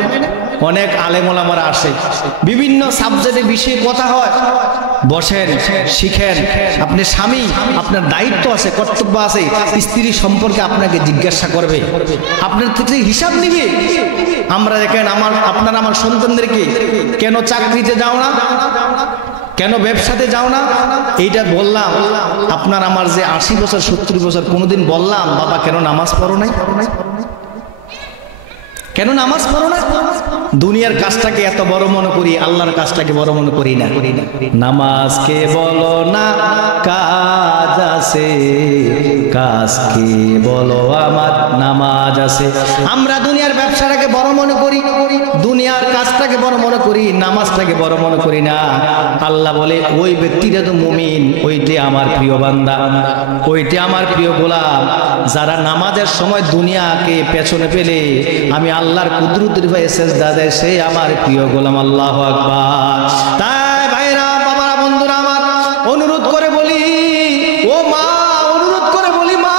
অনেক আলেম ওলামারা আসে, বিভিন্ন সাবজেক্টে বিষয়ে কথা হয়। বসেন, শিখেন। আপনি স্বামী, আপনার দায়িত্ব আছে, কর্তব্য আছে। স্ত্রী সম্পর্কে আপনাকে জিজ্ঞাসা করবে, আপনার থেকে হিসাব নিবে। আমরা দেখেন, আপনার আমার সন্তানদেরকে কেন চাকরিতে যাও না, কেন ব্যবসাতে যাও না, এইটা বললাম। আপনার আমার যে 80 বছর 70 বছর, কোনোদিন বললাম বাবা কেন নামাজ পড়ো নাই, কেন নামাজ পড়ো না? দুনিয়ার কাজটাকে এত বড় মনে করি, আল্লাহর কাজটাকে বড় মনে করি না। নামাজকে বলো না কাজ আছে, কাজকে বলো আমার নামাজ আছে। আমরা দুনিয়ার ব্যবসাটাকে বড় মনে করি, দুনিয়ার কাজটাকে বড় মনে করি, নামাজটাকে বড় মনে করি না। আল্লাহ বলে, ওই ব্যক্তিটা তো মুমিন, ওইটি আমার প্রিয় বান্দা, ওইটি আমার প্রিয় গোলাম, যারা নামাজের সময় দুনিয়াকে পেছনে পেলে আমি আল্লাহর কুদরতের ভয়ে সেজদা দেয়, সেই আমার প্রিয় গোলাম, আল্লাহু আকবার। তাই ভাইরা, বাবারা, বন্ধুরা আমার, অনুরোধ করে বলি, ও মা, অনুরোধ করে বলি, মা,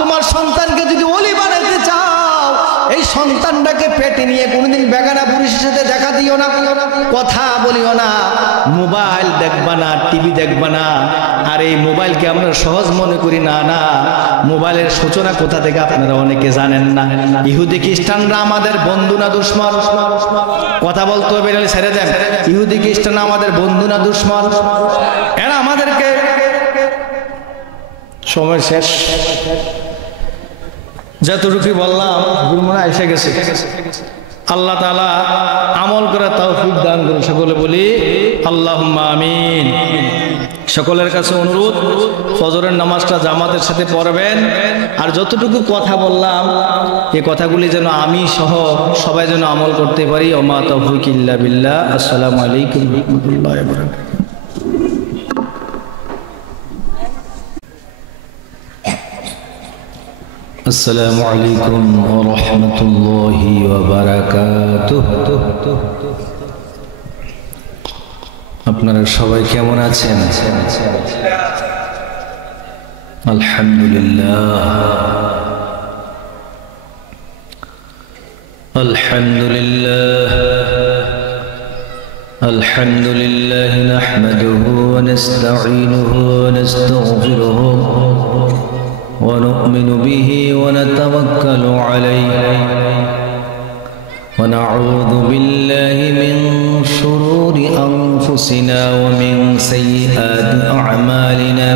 তোমার সন্তানকে যদি ওলি বানাইতে চাও, এই সন্তানটাকে পেটে নিয়ে কোনোদিন বেগানা পুরুষের সাথে দেখা দিও না, কথা বলিও না, মোবাইল দেখবা না, টিভি দেখবা না। আর এই মোবাইলকে আমরা সহজ মনে করি না, না, মোবাইলের সূচনা কোথা থেকে আপনারা অনেকে জানেন না। ইহুদি খ্রিস্টানরা আমাদের বন্ধু না দুশ্মন? কথা বলতে হবে, ছেড়ে দেন। ইহুদি খ্রিস্টান আমাদের বন্ধু না দুশ্মন? এরা আমাদেরকে সময় শেষ। যতটুকু বললাম মনে এসে গেছে। আল্লাহ তাআলা আমল করে তৌফিক দান করুন। সকলে বলি আল্লাহুম্মা আমিন। সকলের কাছে অনুরোধ, ফজরের নামাজটা জামাতের সাথে পড়বেন। আর যতটুকু কথা বললাম এই কথাগুলি যেন আমি সহ সবাই যেন আমল করতে পারি। ওমা তৌফিক ইল্লা বিল্লাহ। আসসালামু আলাইকুম ওয়া রাহমাতুল্লাহি ওয়া বারাকাতুহু। আসসালামু আলাইকুম ওয়া রাহমাতুল্লাহি ওয়া বারাকাতুহু। আপনারা সবাই কেমন আছেন? আলহামদুলিল্লাহ আলহামদুলিল্লাহ আলহামদুলিল্লাহ নাহমাদুহু ওয়া নাস্তাঈনুহু ওয়া নাস্তাগফিরুহু ওয়া নু'মিনু বিহি ওয়া নাতাওয়াক্কালু আলাইহি ওয়া নাউযু বিল্লাহি মিন শুরুরি আনফুসিনা ওয়া মিন সাইয়্যাতি আ'মালিনা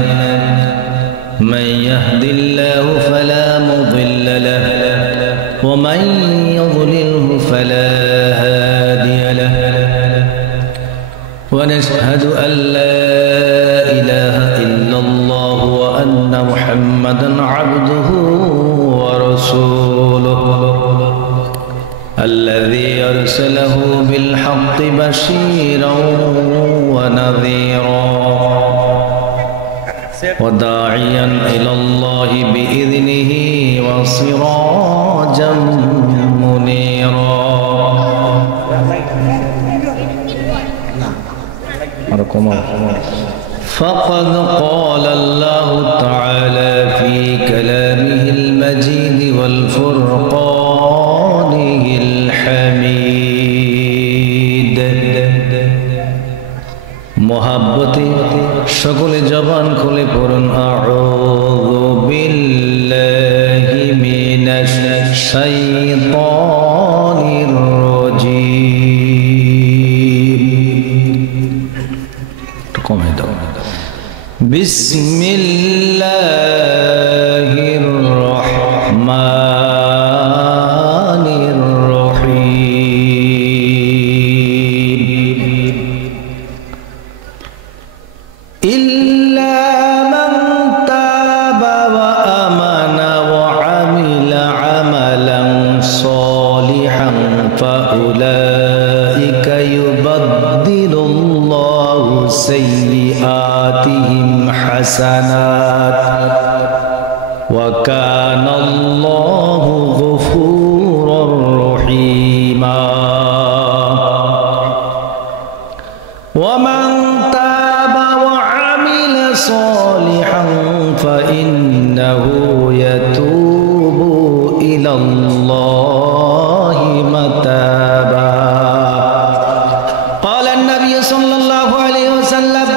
মান ইয়াহদিল্লাহু ফালা মুদিল্লা লাহু ওয়া মান ইউদ্লিলহু ফালা হাদিয়া লাহু ওয়া নাশহাদু আন লা ইলাহা ইল্লাল্লাহু ওয়া আন্না মুহাম্মাদান আবদুহু ওয়া রাসূলুহু الذي أرسله بالحق بشيرا ونذيرا وداعيا إلى الله بإذنه وسراجا منيرا. فقد قال الله تعالى في كلامه المجيد والفرقان الحميد. محبتي সকলে জবান খুলে পড়ুন আউযু বিল্লাহি মিনাশ শাইতানির রাজীম. কমে দাও. বিসমিল্লাহির রহমানির রহিম. ইল্লা মান তাবা ওয়া আমানা ওয়া আমিলা আমালান সালিহান ফাউলাইকা ইউবাদদিলুল্লাহু সাইয়্যাতিহিম হাসানাত ওয়া কানাল্লাহু গফুরুর রহিমা. ওয়া মান তাবা ওয়া আমিলা সালিহান ফাইন্নাহু ইয়াতুবু ইলাল্লাহি মাতাবা. قال النبي صلى الله عليه وسلم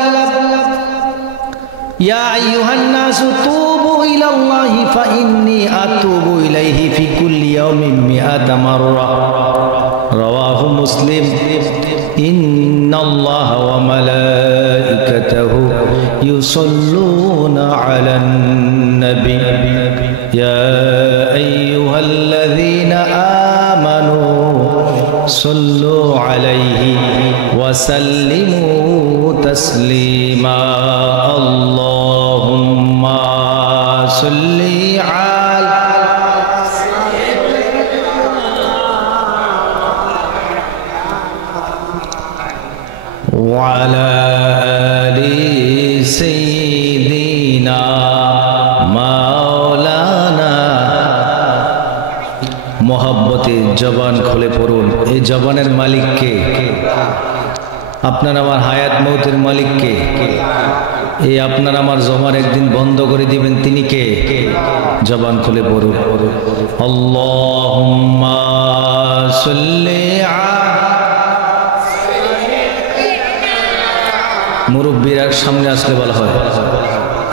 يا أيها الناس توبوا إلى الله فإني أتوب إليه في كل يوم 100 مرة. رواه مسلم. إن الله وملائكته يصلون على النبي يا أيها الذين آمنوا صلوا عليه وسلموا تسليما. اللهم صل على وعلى آل سيدنا مولانا. মোহাব্বতে জবান খুলে পড়ুন. এই জবানের মালিক কে? আপনার আমার হায়াত মৌতের মালিক কে? এই আপনার আমার জবান একদিন বন্ধ করে দিবেন, তিনি কে? জবান খুলে পড়ুন. আল্লাহুম্মা সাল্লি মুরব্বীরা সামনে আসলে বলা হয়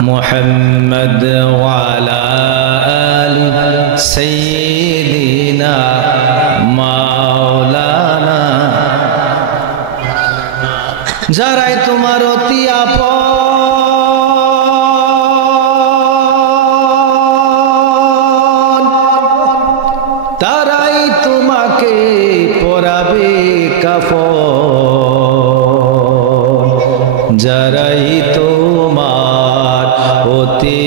মুহাম্মদ ওয়া আলা আলি সাইয়্যিদিনা মাওলানা. যারাই তোমার অতি আপন যারাই তোমার অতি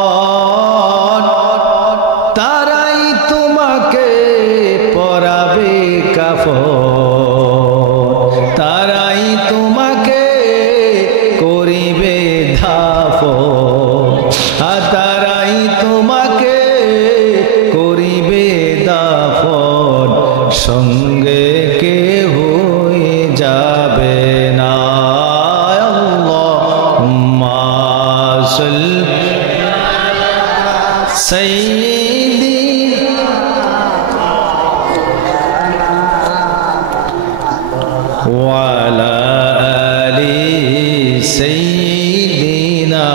আপন তারাই তোমাকে পরাবে কাফন তারাই তোমাকে করিবে দাফন তারাই তোমাকে করিবে দাফন সঙ্গে কেহ যাবে না আল্লাহুম্মা সাল্লি সাইয়্যিদি ওয়া আলা আলি সাইয়্যিদিনা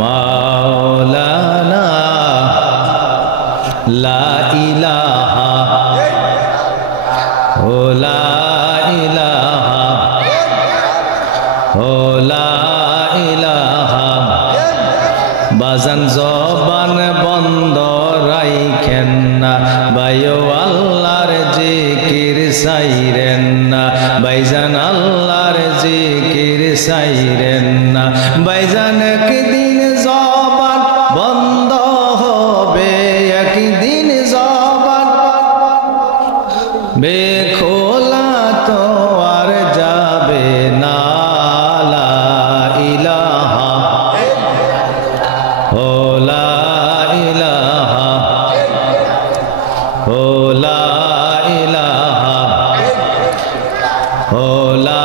মাওলানা লা ইলাহা ও লা ইলাহা ও লা ইলাহা বাজান জবান বন্ধ রাইখেন না ভাইও আল্লাহর জিকির সাইরেন না ভাইজান আল্লাহর জিকির সাইরেন না ভাইজান একদিন জবান বন্ধ হবে একদিন জবান বেখোলা তো আর যাবে না লা ইলাহা ও লা ইলাহা ও লা ইলাহা ও লা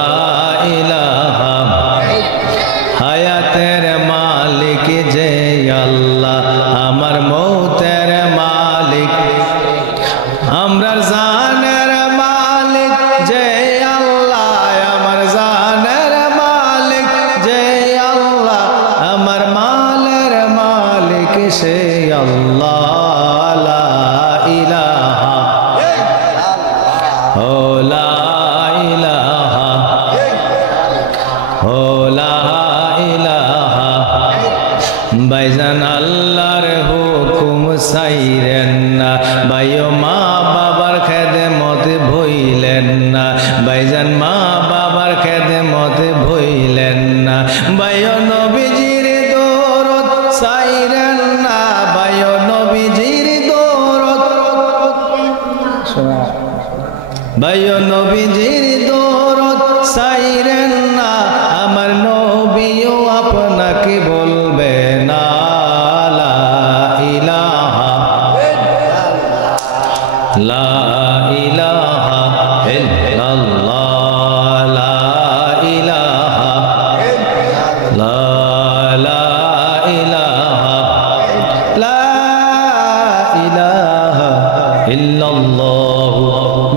ইলাহা হায়াতের মালিক যে আল্লাহ আমার মৌতের মালিক আমরার জানের মালিক যে আল্লাহ আমার জানের মালিক যে আল্লাহ আমার মালের মালিক সে আল্লাহ লা ইলাহা ও লা ইলাহা ও লা ইলাহা ভাইজান আল্লাহর হুকুম সাইরেন না ভাইও মা বাবার খেদমত ভইলেন না ভাইজান মা বাবার খেদমত ভইলেন না ভাইও নবীজির দরদ সাইরেন না ভাইও নবীজির দরদ ভাইও নবীজির দরদ সাইরেন না আমার নবীও আপনাকে বলবে না লা ইলাহা লা ইলাহা ইল্লাল্লাহ লা ইলাহা লা ইলাহা লা ইলাহা ইল্লাল্লাহ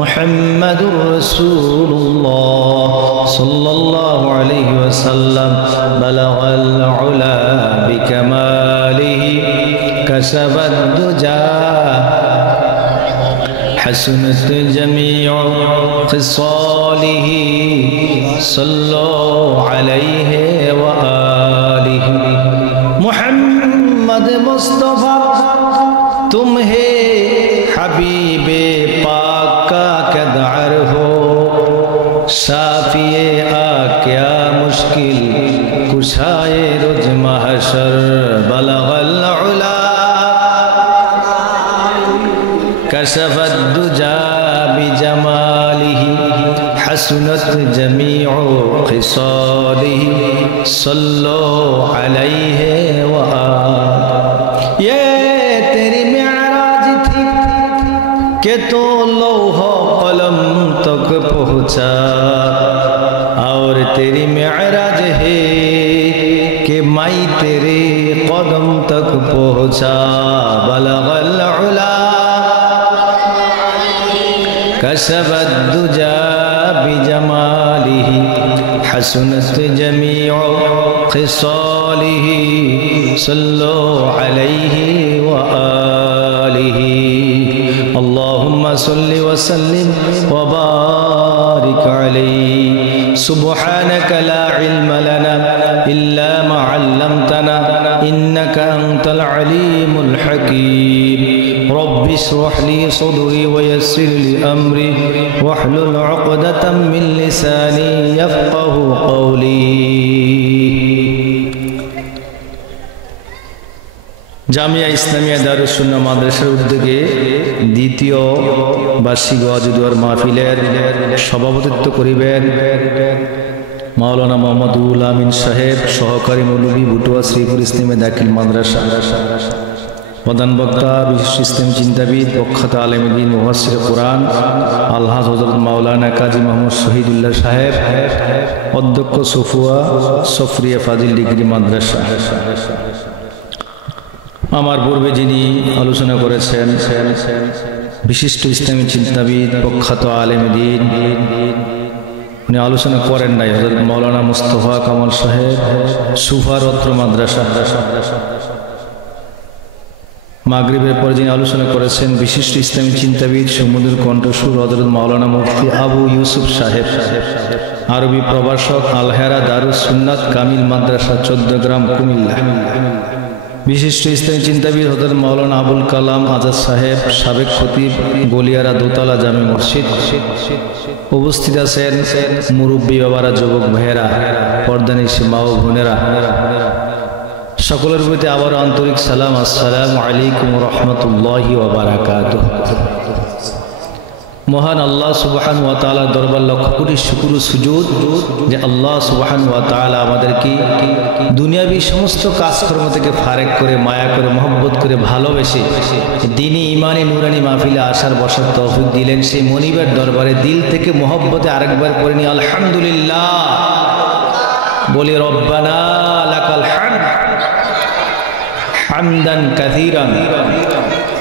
মুহাম্মাদুর রাসূলুল্লাহ সাল্লাল্লাহু আলাইহি ওয়াসাল্লাম বালাগাল উলা বিকামালিহি কাসাবাদ দুজা حسنت جميع خصاله صلوا عليه وآله محمد مصطفى तुम्हें हबीबे पाक का कदर हो शाफिए आ क्या मुश्किल कुशाए रुज महशर बलगल उला कशफत दुजा बिजमालिही हसनत जमीउ खिसालिही सल्लो अलैहि व ये तेरी मेराज थी कि तो लौह कलम तक पहुँचा और तेरी मेराज है कि माई तेरे कदम तक पहुँचा बलगल उला कशफत दुजा बिजमालिही हसनत जमीउ खिसालिही सल्लो अलैहि व आलिही अल्लाहुम्मा सल्लि व सल्लिम व बारिक अलैहि सुब्हानक ला इल्म लना इल्ला मा अल्लमतना इन्नका अंतल अलीमुल हकीम रब्बि इश्रह ली सदरी व यस्सिर ली अमरी वाहलुल उक़दतम मिन लिसानी يفقهوا قولي জামিয়া ইসলামিয়া দারুস সুন্নাহ মাদ্রাসার উদ্যোগে দ্বিতীয় বার্ষিক ওয়াজ দুয়ার মাহফিলের সভাপতিত্ব করিবেন মাওলানা মোহাম্মদুল আমিন সাহেব, সহকারী মৌলভী বুটুয়া শ্রীপুর ইসলামী দাখিল মাদ্রাসা। প্রধান বক্তা বিশিষ্ট ইসলামী চিন্তাবিদ, প্রখ্যাত আলেম দ্বীন, মুফাসসির কুরআন আলহাজ হযরত মাওলানা কাজী মোহাম্মদ শহীদুল্লাহ সাহেব, অধ্যক্ষ সফরিয়া ফাজিল ডিগ্রি মাদ্রাসা। আমার পূর্বে যিনি আলোচনা করেছেন বিশিষ্ট ইসলামী চিন্তাবিদ, প্রখ্যাত আলেম দ্বীন, উনি আলোচনা করেন নাই, হযরত মাওলানা মুস্তাফা কামাল সাহেব, সুফার অত্র মাদ্রাসা। মাগরিবের পর যিনি আলোচনা করেছেন বিশিষ্ট ইসলামী চিন্তাবিদ, সুমধুর কণ্ঠস্বর হযরত মাওলানা মুফতি আবু ইউসুফ সাহেব, আরবি প্রভাষক, আলহেরা দারুস সুন্নাত কামিল মাদ্রাসা, 14 গ্রাম, কুমিল্লা। বিশিষ্ট ইসলামী চিন্তাবিদ হযরত মাওলানা আবুল কালাম আজাদ সাহেব, সাবেক খতিব, গলিয়ারা দোতলা জামে মসজিদ। উপস্থিত আছেন মুরব্বী বাবারা, যুবক ভাইয়েরা, পর্দানিশী মা ও বোনেরা, সকলের প্রতি আবারও আন্তরিক সালাম। আসসালামু আলাইকুম ওয়া রাহমাতুল্লাহি ওয়া বারাকাতুহু। মহান আল্লাহ সুবহানাহু ওয়া তাআলার দরবার লক্ষ কোটি শুকর ও সুজুদ যে আল্লাহ সুবহানাহু ওয়া তাআলা আমাদেরকে দুনিয়াবী সমস্ত কাজকর্ম থেকে ফারেক করে, মায়া করে, মহব্বত করে, ভালোবেসে দ্বীনি ইমানি নুরানি মাহফিলে আসার বসার তৌফিক দিলেন। সেই মনিবের দরবারে দিল থেকে মহব্বতে আরেকবার পড়ে নি আলহামদুলিল্লাহ, বলি রব্বানা লাকাল হামদ হামদান কাসীরান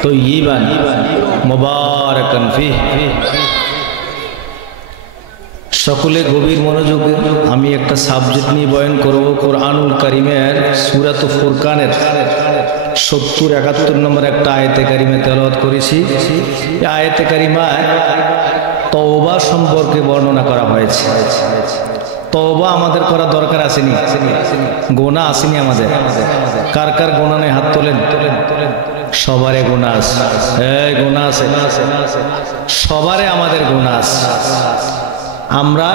তয়্যিবান মুবারাকান ফীহি। সকলে গভীর মনোযোগে আমি একটা সাবজেক্ট নিয়ে বয়ান করব, কোরআনুল কারীমের সূরাতুল ফুরকানের 70-71 নম্বর একটা আয়াতে কারিমা তেলাওয়াত করেছি। এই আয়াতে কারিমায় তওবা সম্পর্কে বর্ণনা করা হয়েছে। তওবা আমাদের করা দরকার আসেনি? গোনা আসেনি আমাদের? কার কার গোনা নেই হাত তোলেন। সবারে গোনা আছে, গোনা আছে, সবারে আমাদের গোনা আছে। আমরা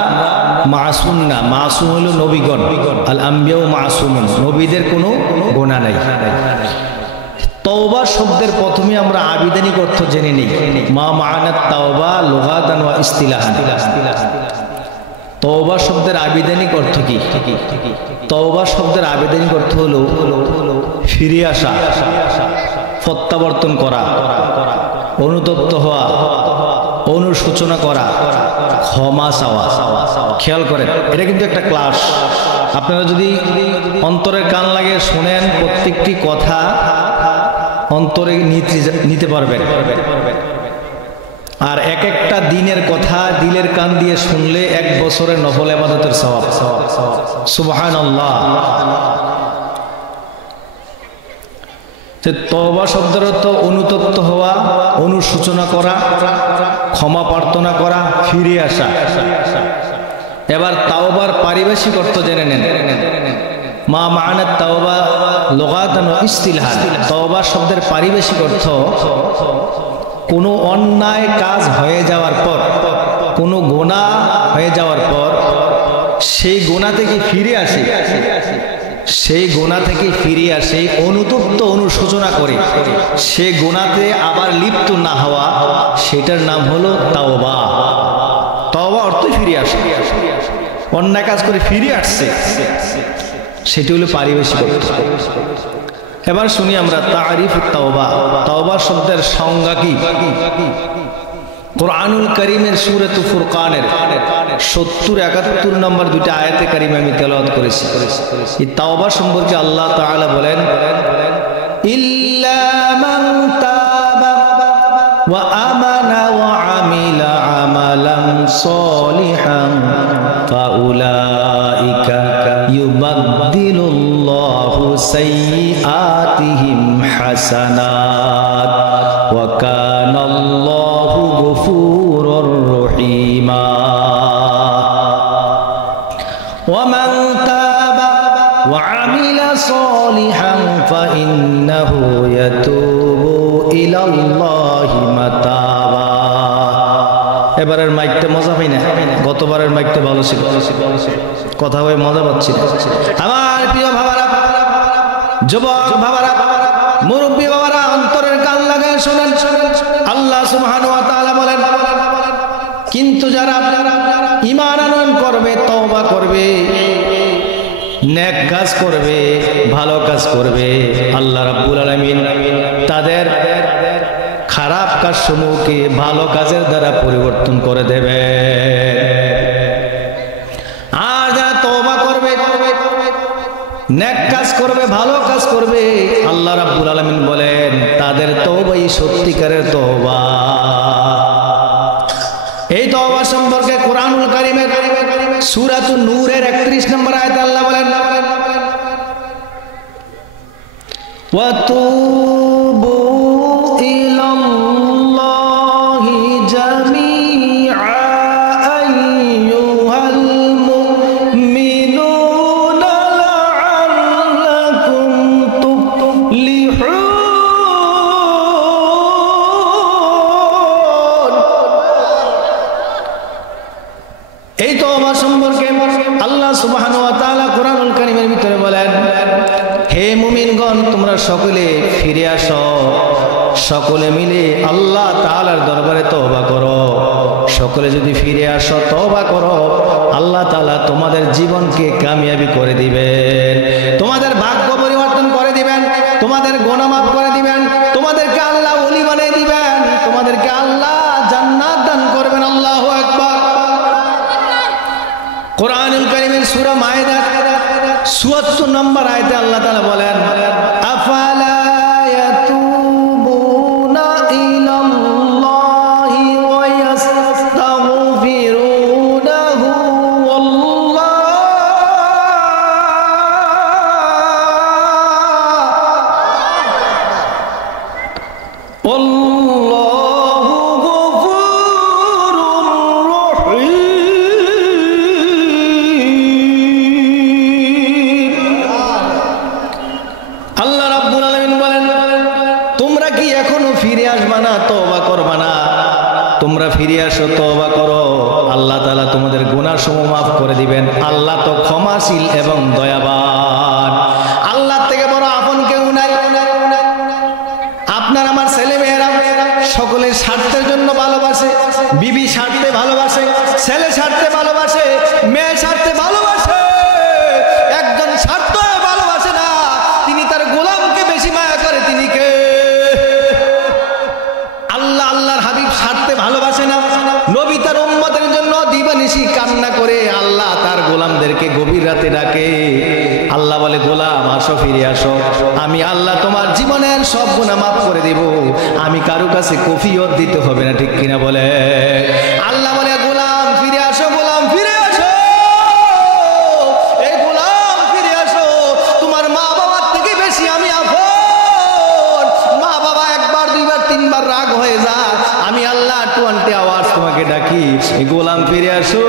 মাসুম না, মাসুম হলো নবীগণ, আল আম্বিয়া মাসুমুন, নবীদের কোনো গোনা নাই। তওবা শব্দের প্রথমে আমরা আবিধানিক অর্থ জেনে নিই। মা মা'নাত তাওবা লুগাতান ওয়া ইসতিলাহান। তওবা শব্দের আবিধানিক অর্থ কি? তওবা শব্দের আবিধানিক অর্থ হলো ফিরে আসা, প্রত্যাবর্তন করা, অনুতপ্ত হওয়া, অনুশোচনা করা, ক্ষমা চাওয়া। খেয়াল করেন, এটা কিন্তু একটা ক্লাস। আপনারা যদি অন্তরের কান লাগিয়ে শোনেন, প্রত্যেকটি কথা অন্তরে নিতে পারবেন। আর এক একটা দিনের কথা দিলের কান দিয়ে শুনলে 1 বছরের নফল ইবাদতের সওয়াব। সুবহানাল্লাহ। তওবা শব্দের অর্থ অনুতপ্ত হওয়া, অনুশোচনা করা, ক্ষমা প্রার্থনা করা, ফিরে আসা। এবার তাওবার পারিভাষিক অর্থ জেনে নেন। মা মা'নাত তাওবা লুগাতান ওয়া ইসতিলাহান। তাওবা শব্দের পারিভাষিক অর্থ কোনো অন্যায় কাজ হয়ে যাওয়ার পর, কোনো গুনাহ হয়ে যাওয়ার পর সেই গুনাহ থেকে ফিরে আসে, সেই গুনাহ থেকে ফিরে আসে অনুতপ্ত, অনুশোচনা করে সে গুনাহতে আবার লিপ্ত না হওয়া, সেটার নাম হলো তাওবা। তাওবা অর্থই ফিরে আসে, অন্যায় কাজ করে ফিরে আসছে, সেটি হলো পারিভাষিক অর্থ। এবার শুনি আমরা তারিফুত তাওবা। তাওবা শব্দের সংজ্ঞা কি? কোরআনুল কারীমের সূরাতুল ফুরকানের 70-71 নম্বর দুইটা আয়াতে কারিমা আমি তেলাওয়াত করেছি। এই তাওবা সম্পর্কে আল্লাহ তাআলা বলেন, ইল্লা মান তাবা ওয়া আমানা ওয়া আমিলা আমালান সলিহান ফাউলাইকা ইউবাদদিলুল্লাহু সাইয়্যাতিহিম হাসানাত ওয়া কানাল্লাহু গফুরুর রহিমা। ওয়া মান তাবা ওয়া আমিলা সলিহান ফাইন্নাহু ইয়াতুবু ইলাল্লাহি মাতাবা। এবারের মাইকটা মজা পাই না, গতবারের মাইকটা ভালো ছিল, কথা হয়ে মজা পাচ্ছি। আমার প্রিয় বাবারা, যুবক বাবারা, মুরব্বী বাবারা, অন্তরের কান লাগায় শোনেন। আল্লাহ সুবহানাহু ওয়া তাআলা বলেন, কিন্তু যারা ঈমান আনয়ন করবে, তওবা করবে, নেক কাজ করবে, ভালো কাজ করবে, আল্লাহ রাব্বুল আলামিন তাদের খারাপ কাজসমূহকে ভালো কাজের দ্বারা পরিবর্তন করে দেবে। আর যারা তওবা করবে, নেক কাজ করবে, ভালো কাজ করবে, আল্লাহ রাব্বুল আলামিন বলেন তাদের তওবাই সত্যিকারের তওবা। এই তওবা সম্পর্কে কোরআনুল কারীমের সূরাতুন নূরের 31 নম্বর আয়াতে আল্লাহ বলেন, ওয়া তুবু ইলাল্লাহি জামিআ আইয়ুহাল মুমিনুনা লাআল্লাকুম তুফলিহুন। এই তওবা সম্পর্কে আল্লাহ সুবহানাহু ওয়া তাআলা কোরআনুল কারীমের ভিতরে বলেন, হে মুমিনগণ, তোমরা সকলে ফিরে আসো, সকলে মিলে আল্লাহ তাআলার দরবারে তওবা করো। সকলে যদি ফিরে আসো, তওবা করো, আল্লাহ তাআলা তোমাদের জীবনকে কামিয়াবি করে দিবেন, তোমাদের ভাগ্য পরিবর্তন করে দিবেন, তোমাদের গুনাহ মাফ করে দিবেন, তোমাদেরকে আল্লাহ ওলি বানিয়ে দিবেন, তোমাদেরকে আল্লাহ জান্নাত দান করবেন। আল্লাহু আকবার। কোরআনুল কারীমের সূরা মায়েদার ৭৪ নম্বর আয়াতে আল্লাহ তাআলা বলেন, আফালা ইয়াতুবুনা ইলাল্লাহি ওয়া ইস্তাগফিরুনাহু আল্লাহু গফুরুর রহিম। আল্লাহ রাব্বুল আলামিন বলেন, তোমরা কি এখনো ফিরে আসবা না, তওবা করবা না? তোমরা ফিরে আসো, তওবা করো, আল্লাহ তাআলা তোমাদের গুনাহসমূহ মাফ করে দিবেন। আল্লাহ তো ক্ষমাশীল এবং দয়াবান। আল্লাহ থেকে বড় আপন কেউ নাই। আপনার আমার ছেলে মেয়েরা সকলের স্বার্থের জন্য ভালোবাসে, বিবি স্বার্থে ভালোবাসে, ছেলে স্বার্থে ভালোবাসে, মেয়ে স্বার্থে ভালোবাসে। একজন স্বার্থ ভালোবাসে না, তিনি তার গোলামকে বেশি মায়া করে। তিনি কে? আল্লাহ, আল্লাহর হাবিব স্বার্থে ভালোবাসে না। নবী তার উম্মতের জন্য দিবানিশি কান্না করে, আল্লাহ তার গোলামদেরকে গভীর রাতে ডাকে। আল্লাহ বলে, গোলাম আসো, ফিরে আসো, আমি আল্লাহ তোমার জীবনের সব গুনাহ মাফ করে দিব। আমি কারো কাছে কফিয়ত দিতে হবে না, ঠিক কিনা বলে? আল্লাহ বলে, গোলাম ফিরে আসো, গোলাম ফিরে আসো, এই গোলাম ফিরে আসো, তোমার মা বাবার থেকে বেশি আমি আপন। মা বাবা একবার, দুইবার, তিনবার রাগ হয়ে যায়, আমি আল্লাহ 20 আওয়াজ তোমাকে ডাকি, এই গোলাম ফিরে আসো,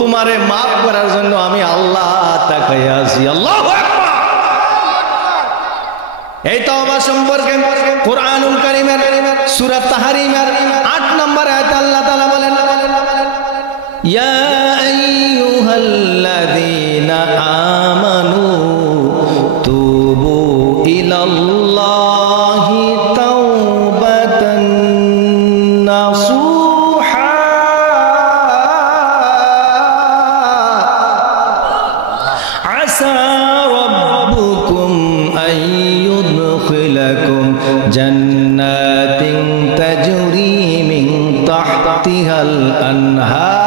তোমারে মাফ করার জন্য আমি আল্লাহ তাকাই আছি। আল্লাহু আকবার। এই তওবা সম্পর্কে কোরআনুল কারীমের সূরা তাহরিমের 8 নম্বর আয়াতে আল্লাহ তাআলা বলেন, ইয়া আইয়ুহাল্লাযীনা আমানু তুবু ইলাল্লাহি তাওবাতান নাসুহা। আসা রাব্বুকুম আইয়ুদখিলাকুম জান্নাতিন তাজরি মিন তাহতিহাল আনহার।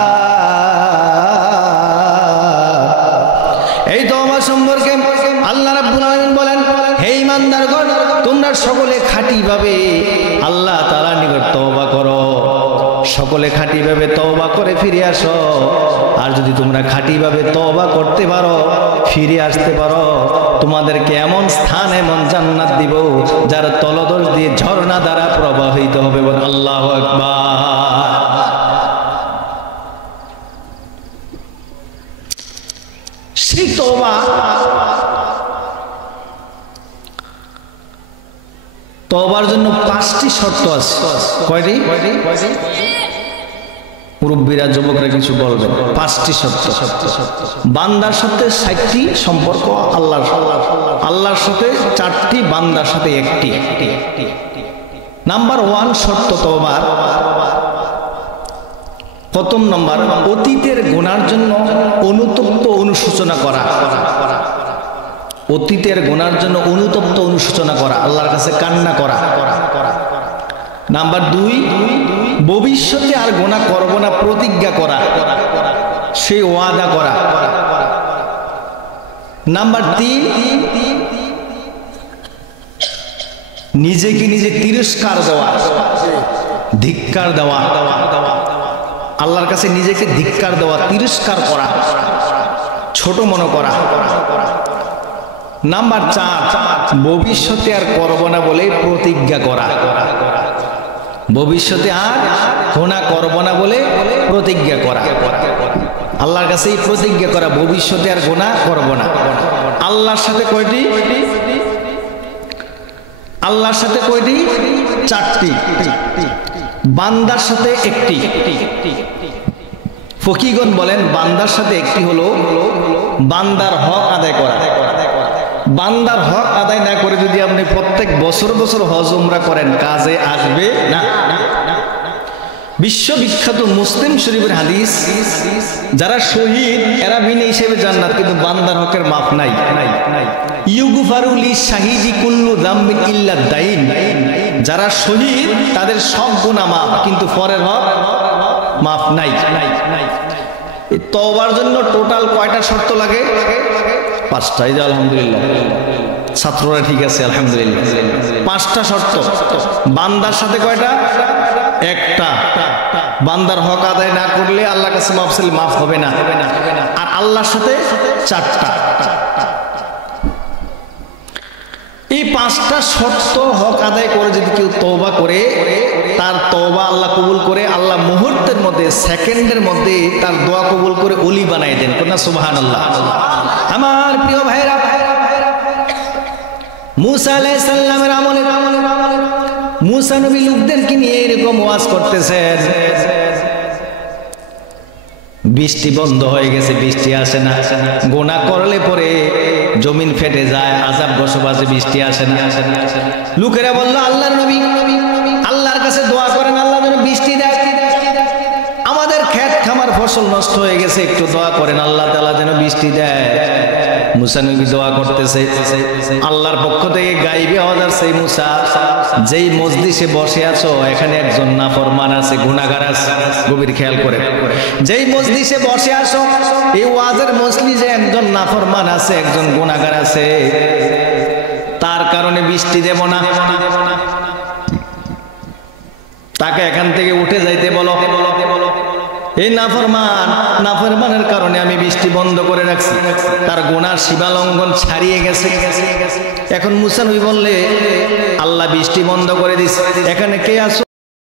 এই তওবা সম্পর্কে আল্লাহ রাব্বুল আলামিন বলেন, হে ঈমানদারগণ, তোমরা সকলে খাঁটিভাবে আল্লাহ তাআলার নিকট তওবা করো, সকলে খাঁটিভাবে তওবা করে ফিরে আসো। আর যদি তোমরা খাঁটিভাবে তওবা করতে পারো, ফিরে আসতে পারো, তোমাদেরকে এমন স্থান, এমন জান্নাত দিব যার তলদেশ দিয়ে ঝর্ণা দ্বারা প্রবাহিত হবে। বলেন আল্লাহু আকবার। সেই তওবা, তওবার জন্য 5টি শর্ত আছে। কয়টি? মুরব্বীরা যুবকরা কিছু বলবেন। 5টি শর্ত, বান্দার সাথে 60টি সম্পর্ক আল্লাহর সাথে 4টি, বান্দার সাথে 1টি। নাম্বার 1 শর্ত তওবার, প্রথম নাম্বার অতীতের গুনার জন্য অনুতপ্ত অনুশোচনা করা। অতীতের গুনার জন্য অনুতপ্ত অনুশোচনা করা, আল্লাহর কাছে কান্না করা। নাম্বার 2 ভবিষ্যতে আর গুনাহ করব না প্রতিজ্ঞা করা, সেই ওয়াদা করা। নাম্বার 3 নিজেকে নিজে তিরস্কার দেওয়া, ধিক্কার দেওয়া, আল্লাহর কাছে নিজেকে ধিক্কার দেওয়া, তিরস্কার করা, ছোট মনে করা। নাম্বার 4 ভবিষ্যতে আর করব না বলে প্রতিজ্ঞা করা, ভবিষ্যতে আর গুনাহ করব না বলে প্রতিজ্ঞা করা। আল্লাহর কাছে এই প্রতিজ্ঞা করা, ভবিষ্যতে আর গুনাহ করব না। আল্লাহর সাথে কয়টি? আল্লাহর সাথে কয়টি? 4টি। বান্দার সাথে 1টি। ফকিগণ বলেন বান্দার সাথে 1টি হলো বান্দার হক আদায় করা। বান্দার হক আদায় না করে যদি আপনি প্রত্যেক বছর বছর হজ উমরা করেন, কাজে আসবে না। বিশ্ববিখ্যাত মুসলিম শরীফের হাদিস, যারা শহীদ এরা বিনা হিসেবে জান্নাত, কিন্তু বান্দার হকের মাফ নাই। ইউগফারু লিশ-শাহিদি কুল্লু যামবিন ইল্লা দাইন, যারা শহীদ তাদের সব গুনাহ মাফ, কিন্তু পরের হক মাফ নাই। এই তওবার জন্য টোটাল কয়টা শর্ত লাগে? 5টাই। আলহামদুলিল্লাহ, ছাত্ররা ঠিক আছে আলহামদুলিল্লাহ। 5টা শর্ত। বান্দার সাথে কয়টা? 1টা। বান্দার হক আদায় না করলে আল্লাহর কাছে মাফ চাইলে মাফ হবে না। আর আল্লাহর সাথে 4টা। এই 5টা শর্ত হক আদায় করে যদি কেউ তওবা করে, তার তওবা আল্লাহ কবুল করে। আল্লাহ মুহূর্তের মধ্যে, সেকেন্ডের মধ্যে তার দোয়া কবুল করে ওলি বানাই দেন। কোনা সুবহানাল্লাহ। আমার প্রিয় ভাইরা, মুসা আলাইহিস সালামের আমলে মুসা নবী লোকদেরকে নিয়ে এরকম ওয়াজ করতেছেন। বৃষ্টি বন্ধ হয়ে গেছে, বৃষ্টি আসে না। গুনাহ করলে পরে জমিন ফেটে যায়, আযাব বসবাসে বৃষ্টি আসে না। লোকেরা বলল আল্লাহর নবী আল্লাহর কাছে দোয়া করেন, আল্লাহ যেন বৃষ্টি দেয়। আমাদের ক্ষেত খামার ফসল নষ্ট হয়ে গেছে, একটু দোয়া করেন আল্লাহ তাআলা যেন বৃষ্টি দেয়। মুসা নবী দোয়া করতেছে, আল্লাহর পক্ষ থেকে গায়েবী আওয়াজ আসছে, মুসা যেই মজলিসে বসে আছো এখানে একজন নাফরমান আছে, গুনাহগার আছে। গভীর খেয়াল করে, যেই মজলিসে বসে আছো এই ওয়াজের মজলিসে একজন নাফরমান আছে, একজন গুনাহগার আছে, তার কারণে বৃষ্টি দেব না। তাকে এখান থেকে উঠে যাইতে বলো। এই নাফরমানের কারণে আমি বৃষ্টি বন্ধ করে রাখছি, তার গুনার সীমালঙ্ঘন ছাড়িয়ে গেছে। এখন মুসা নবী বললে আল্লাহ বৃষ্টি বন্ধ করে দিছে। এখানে কে আছো?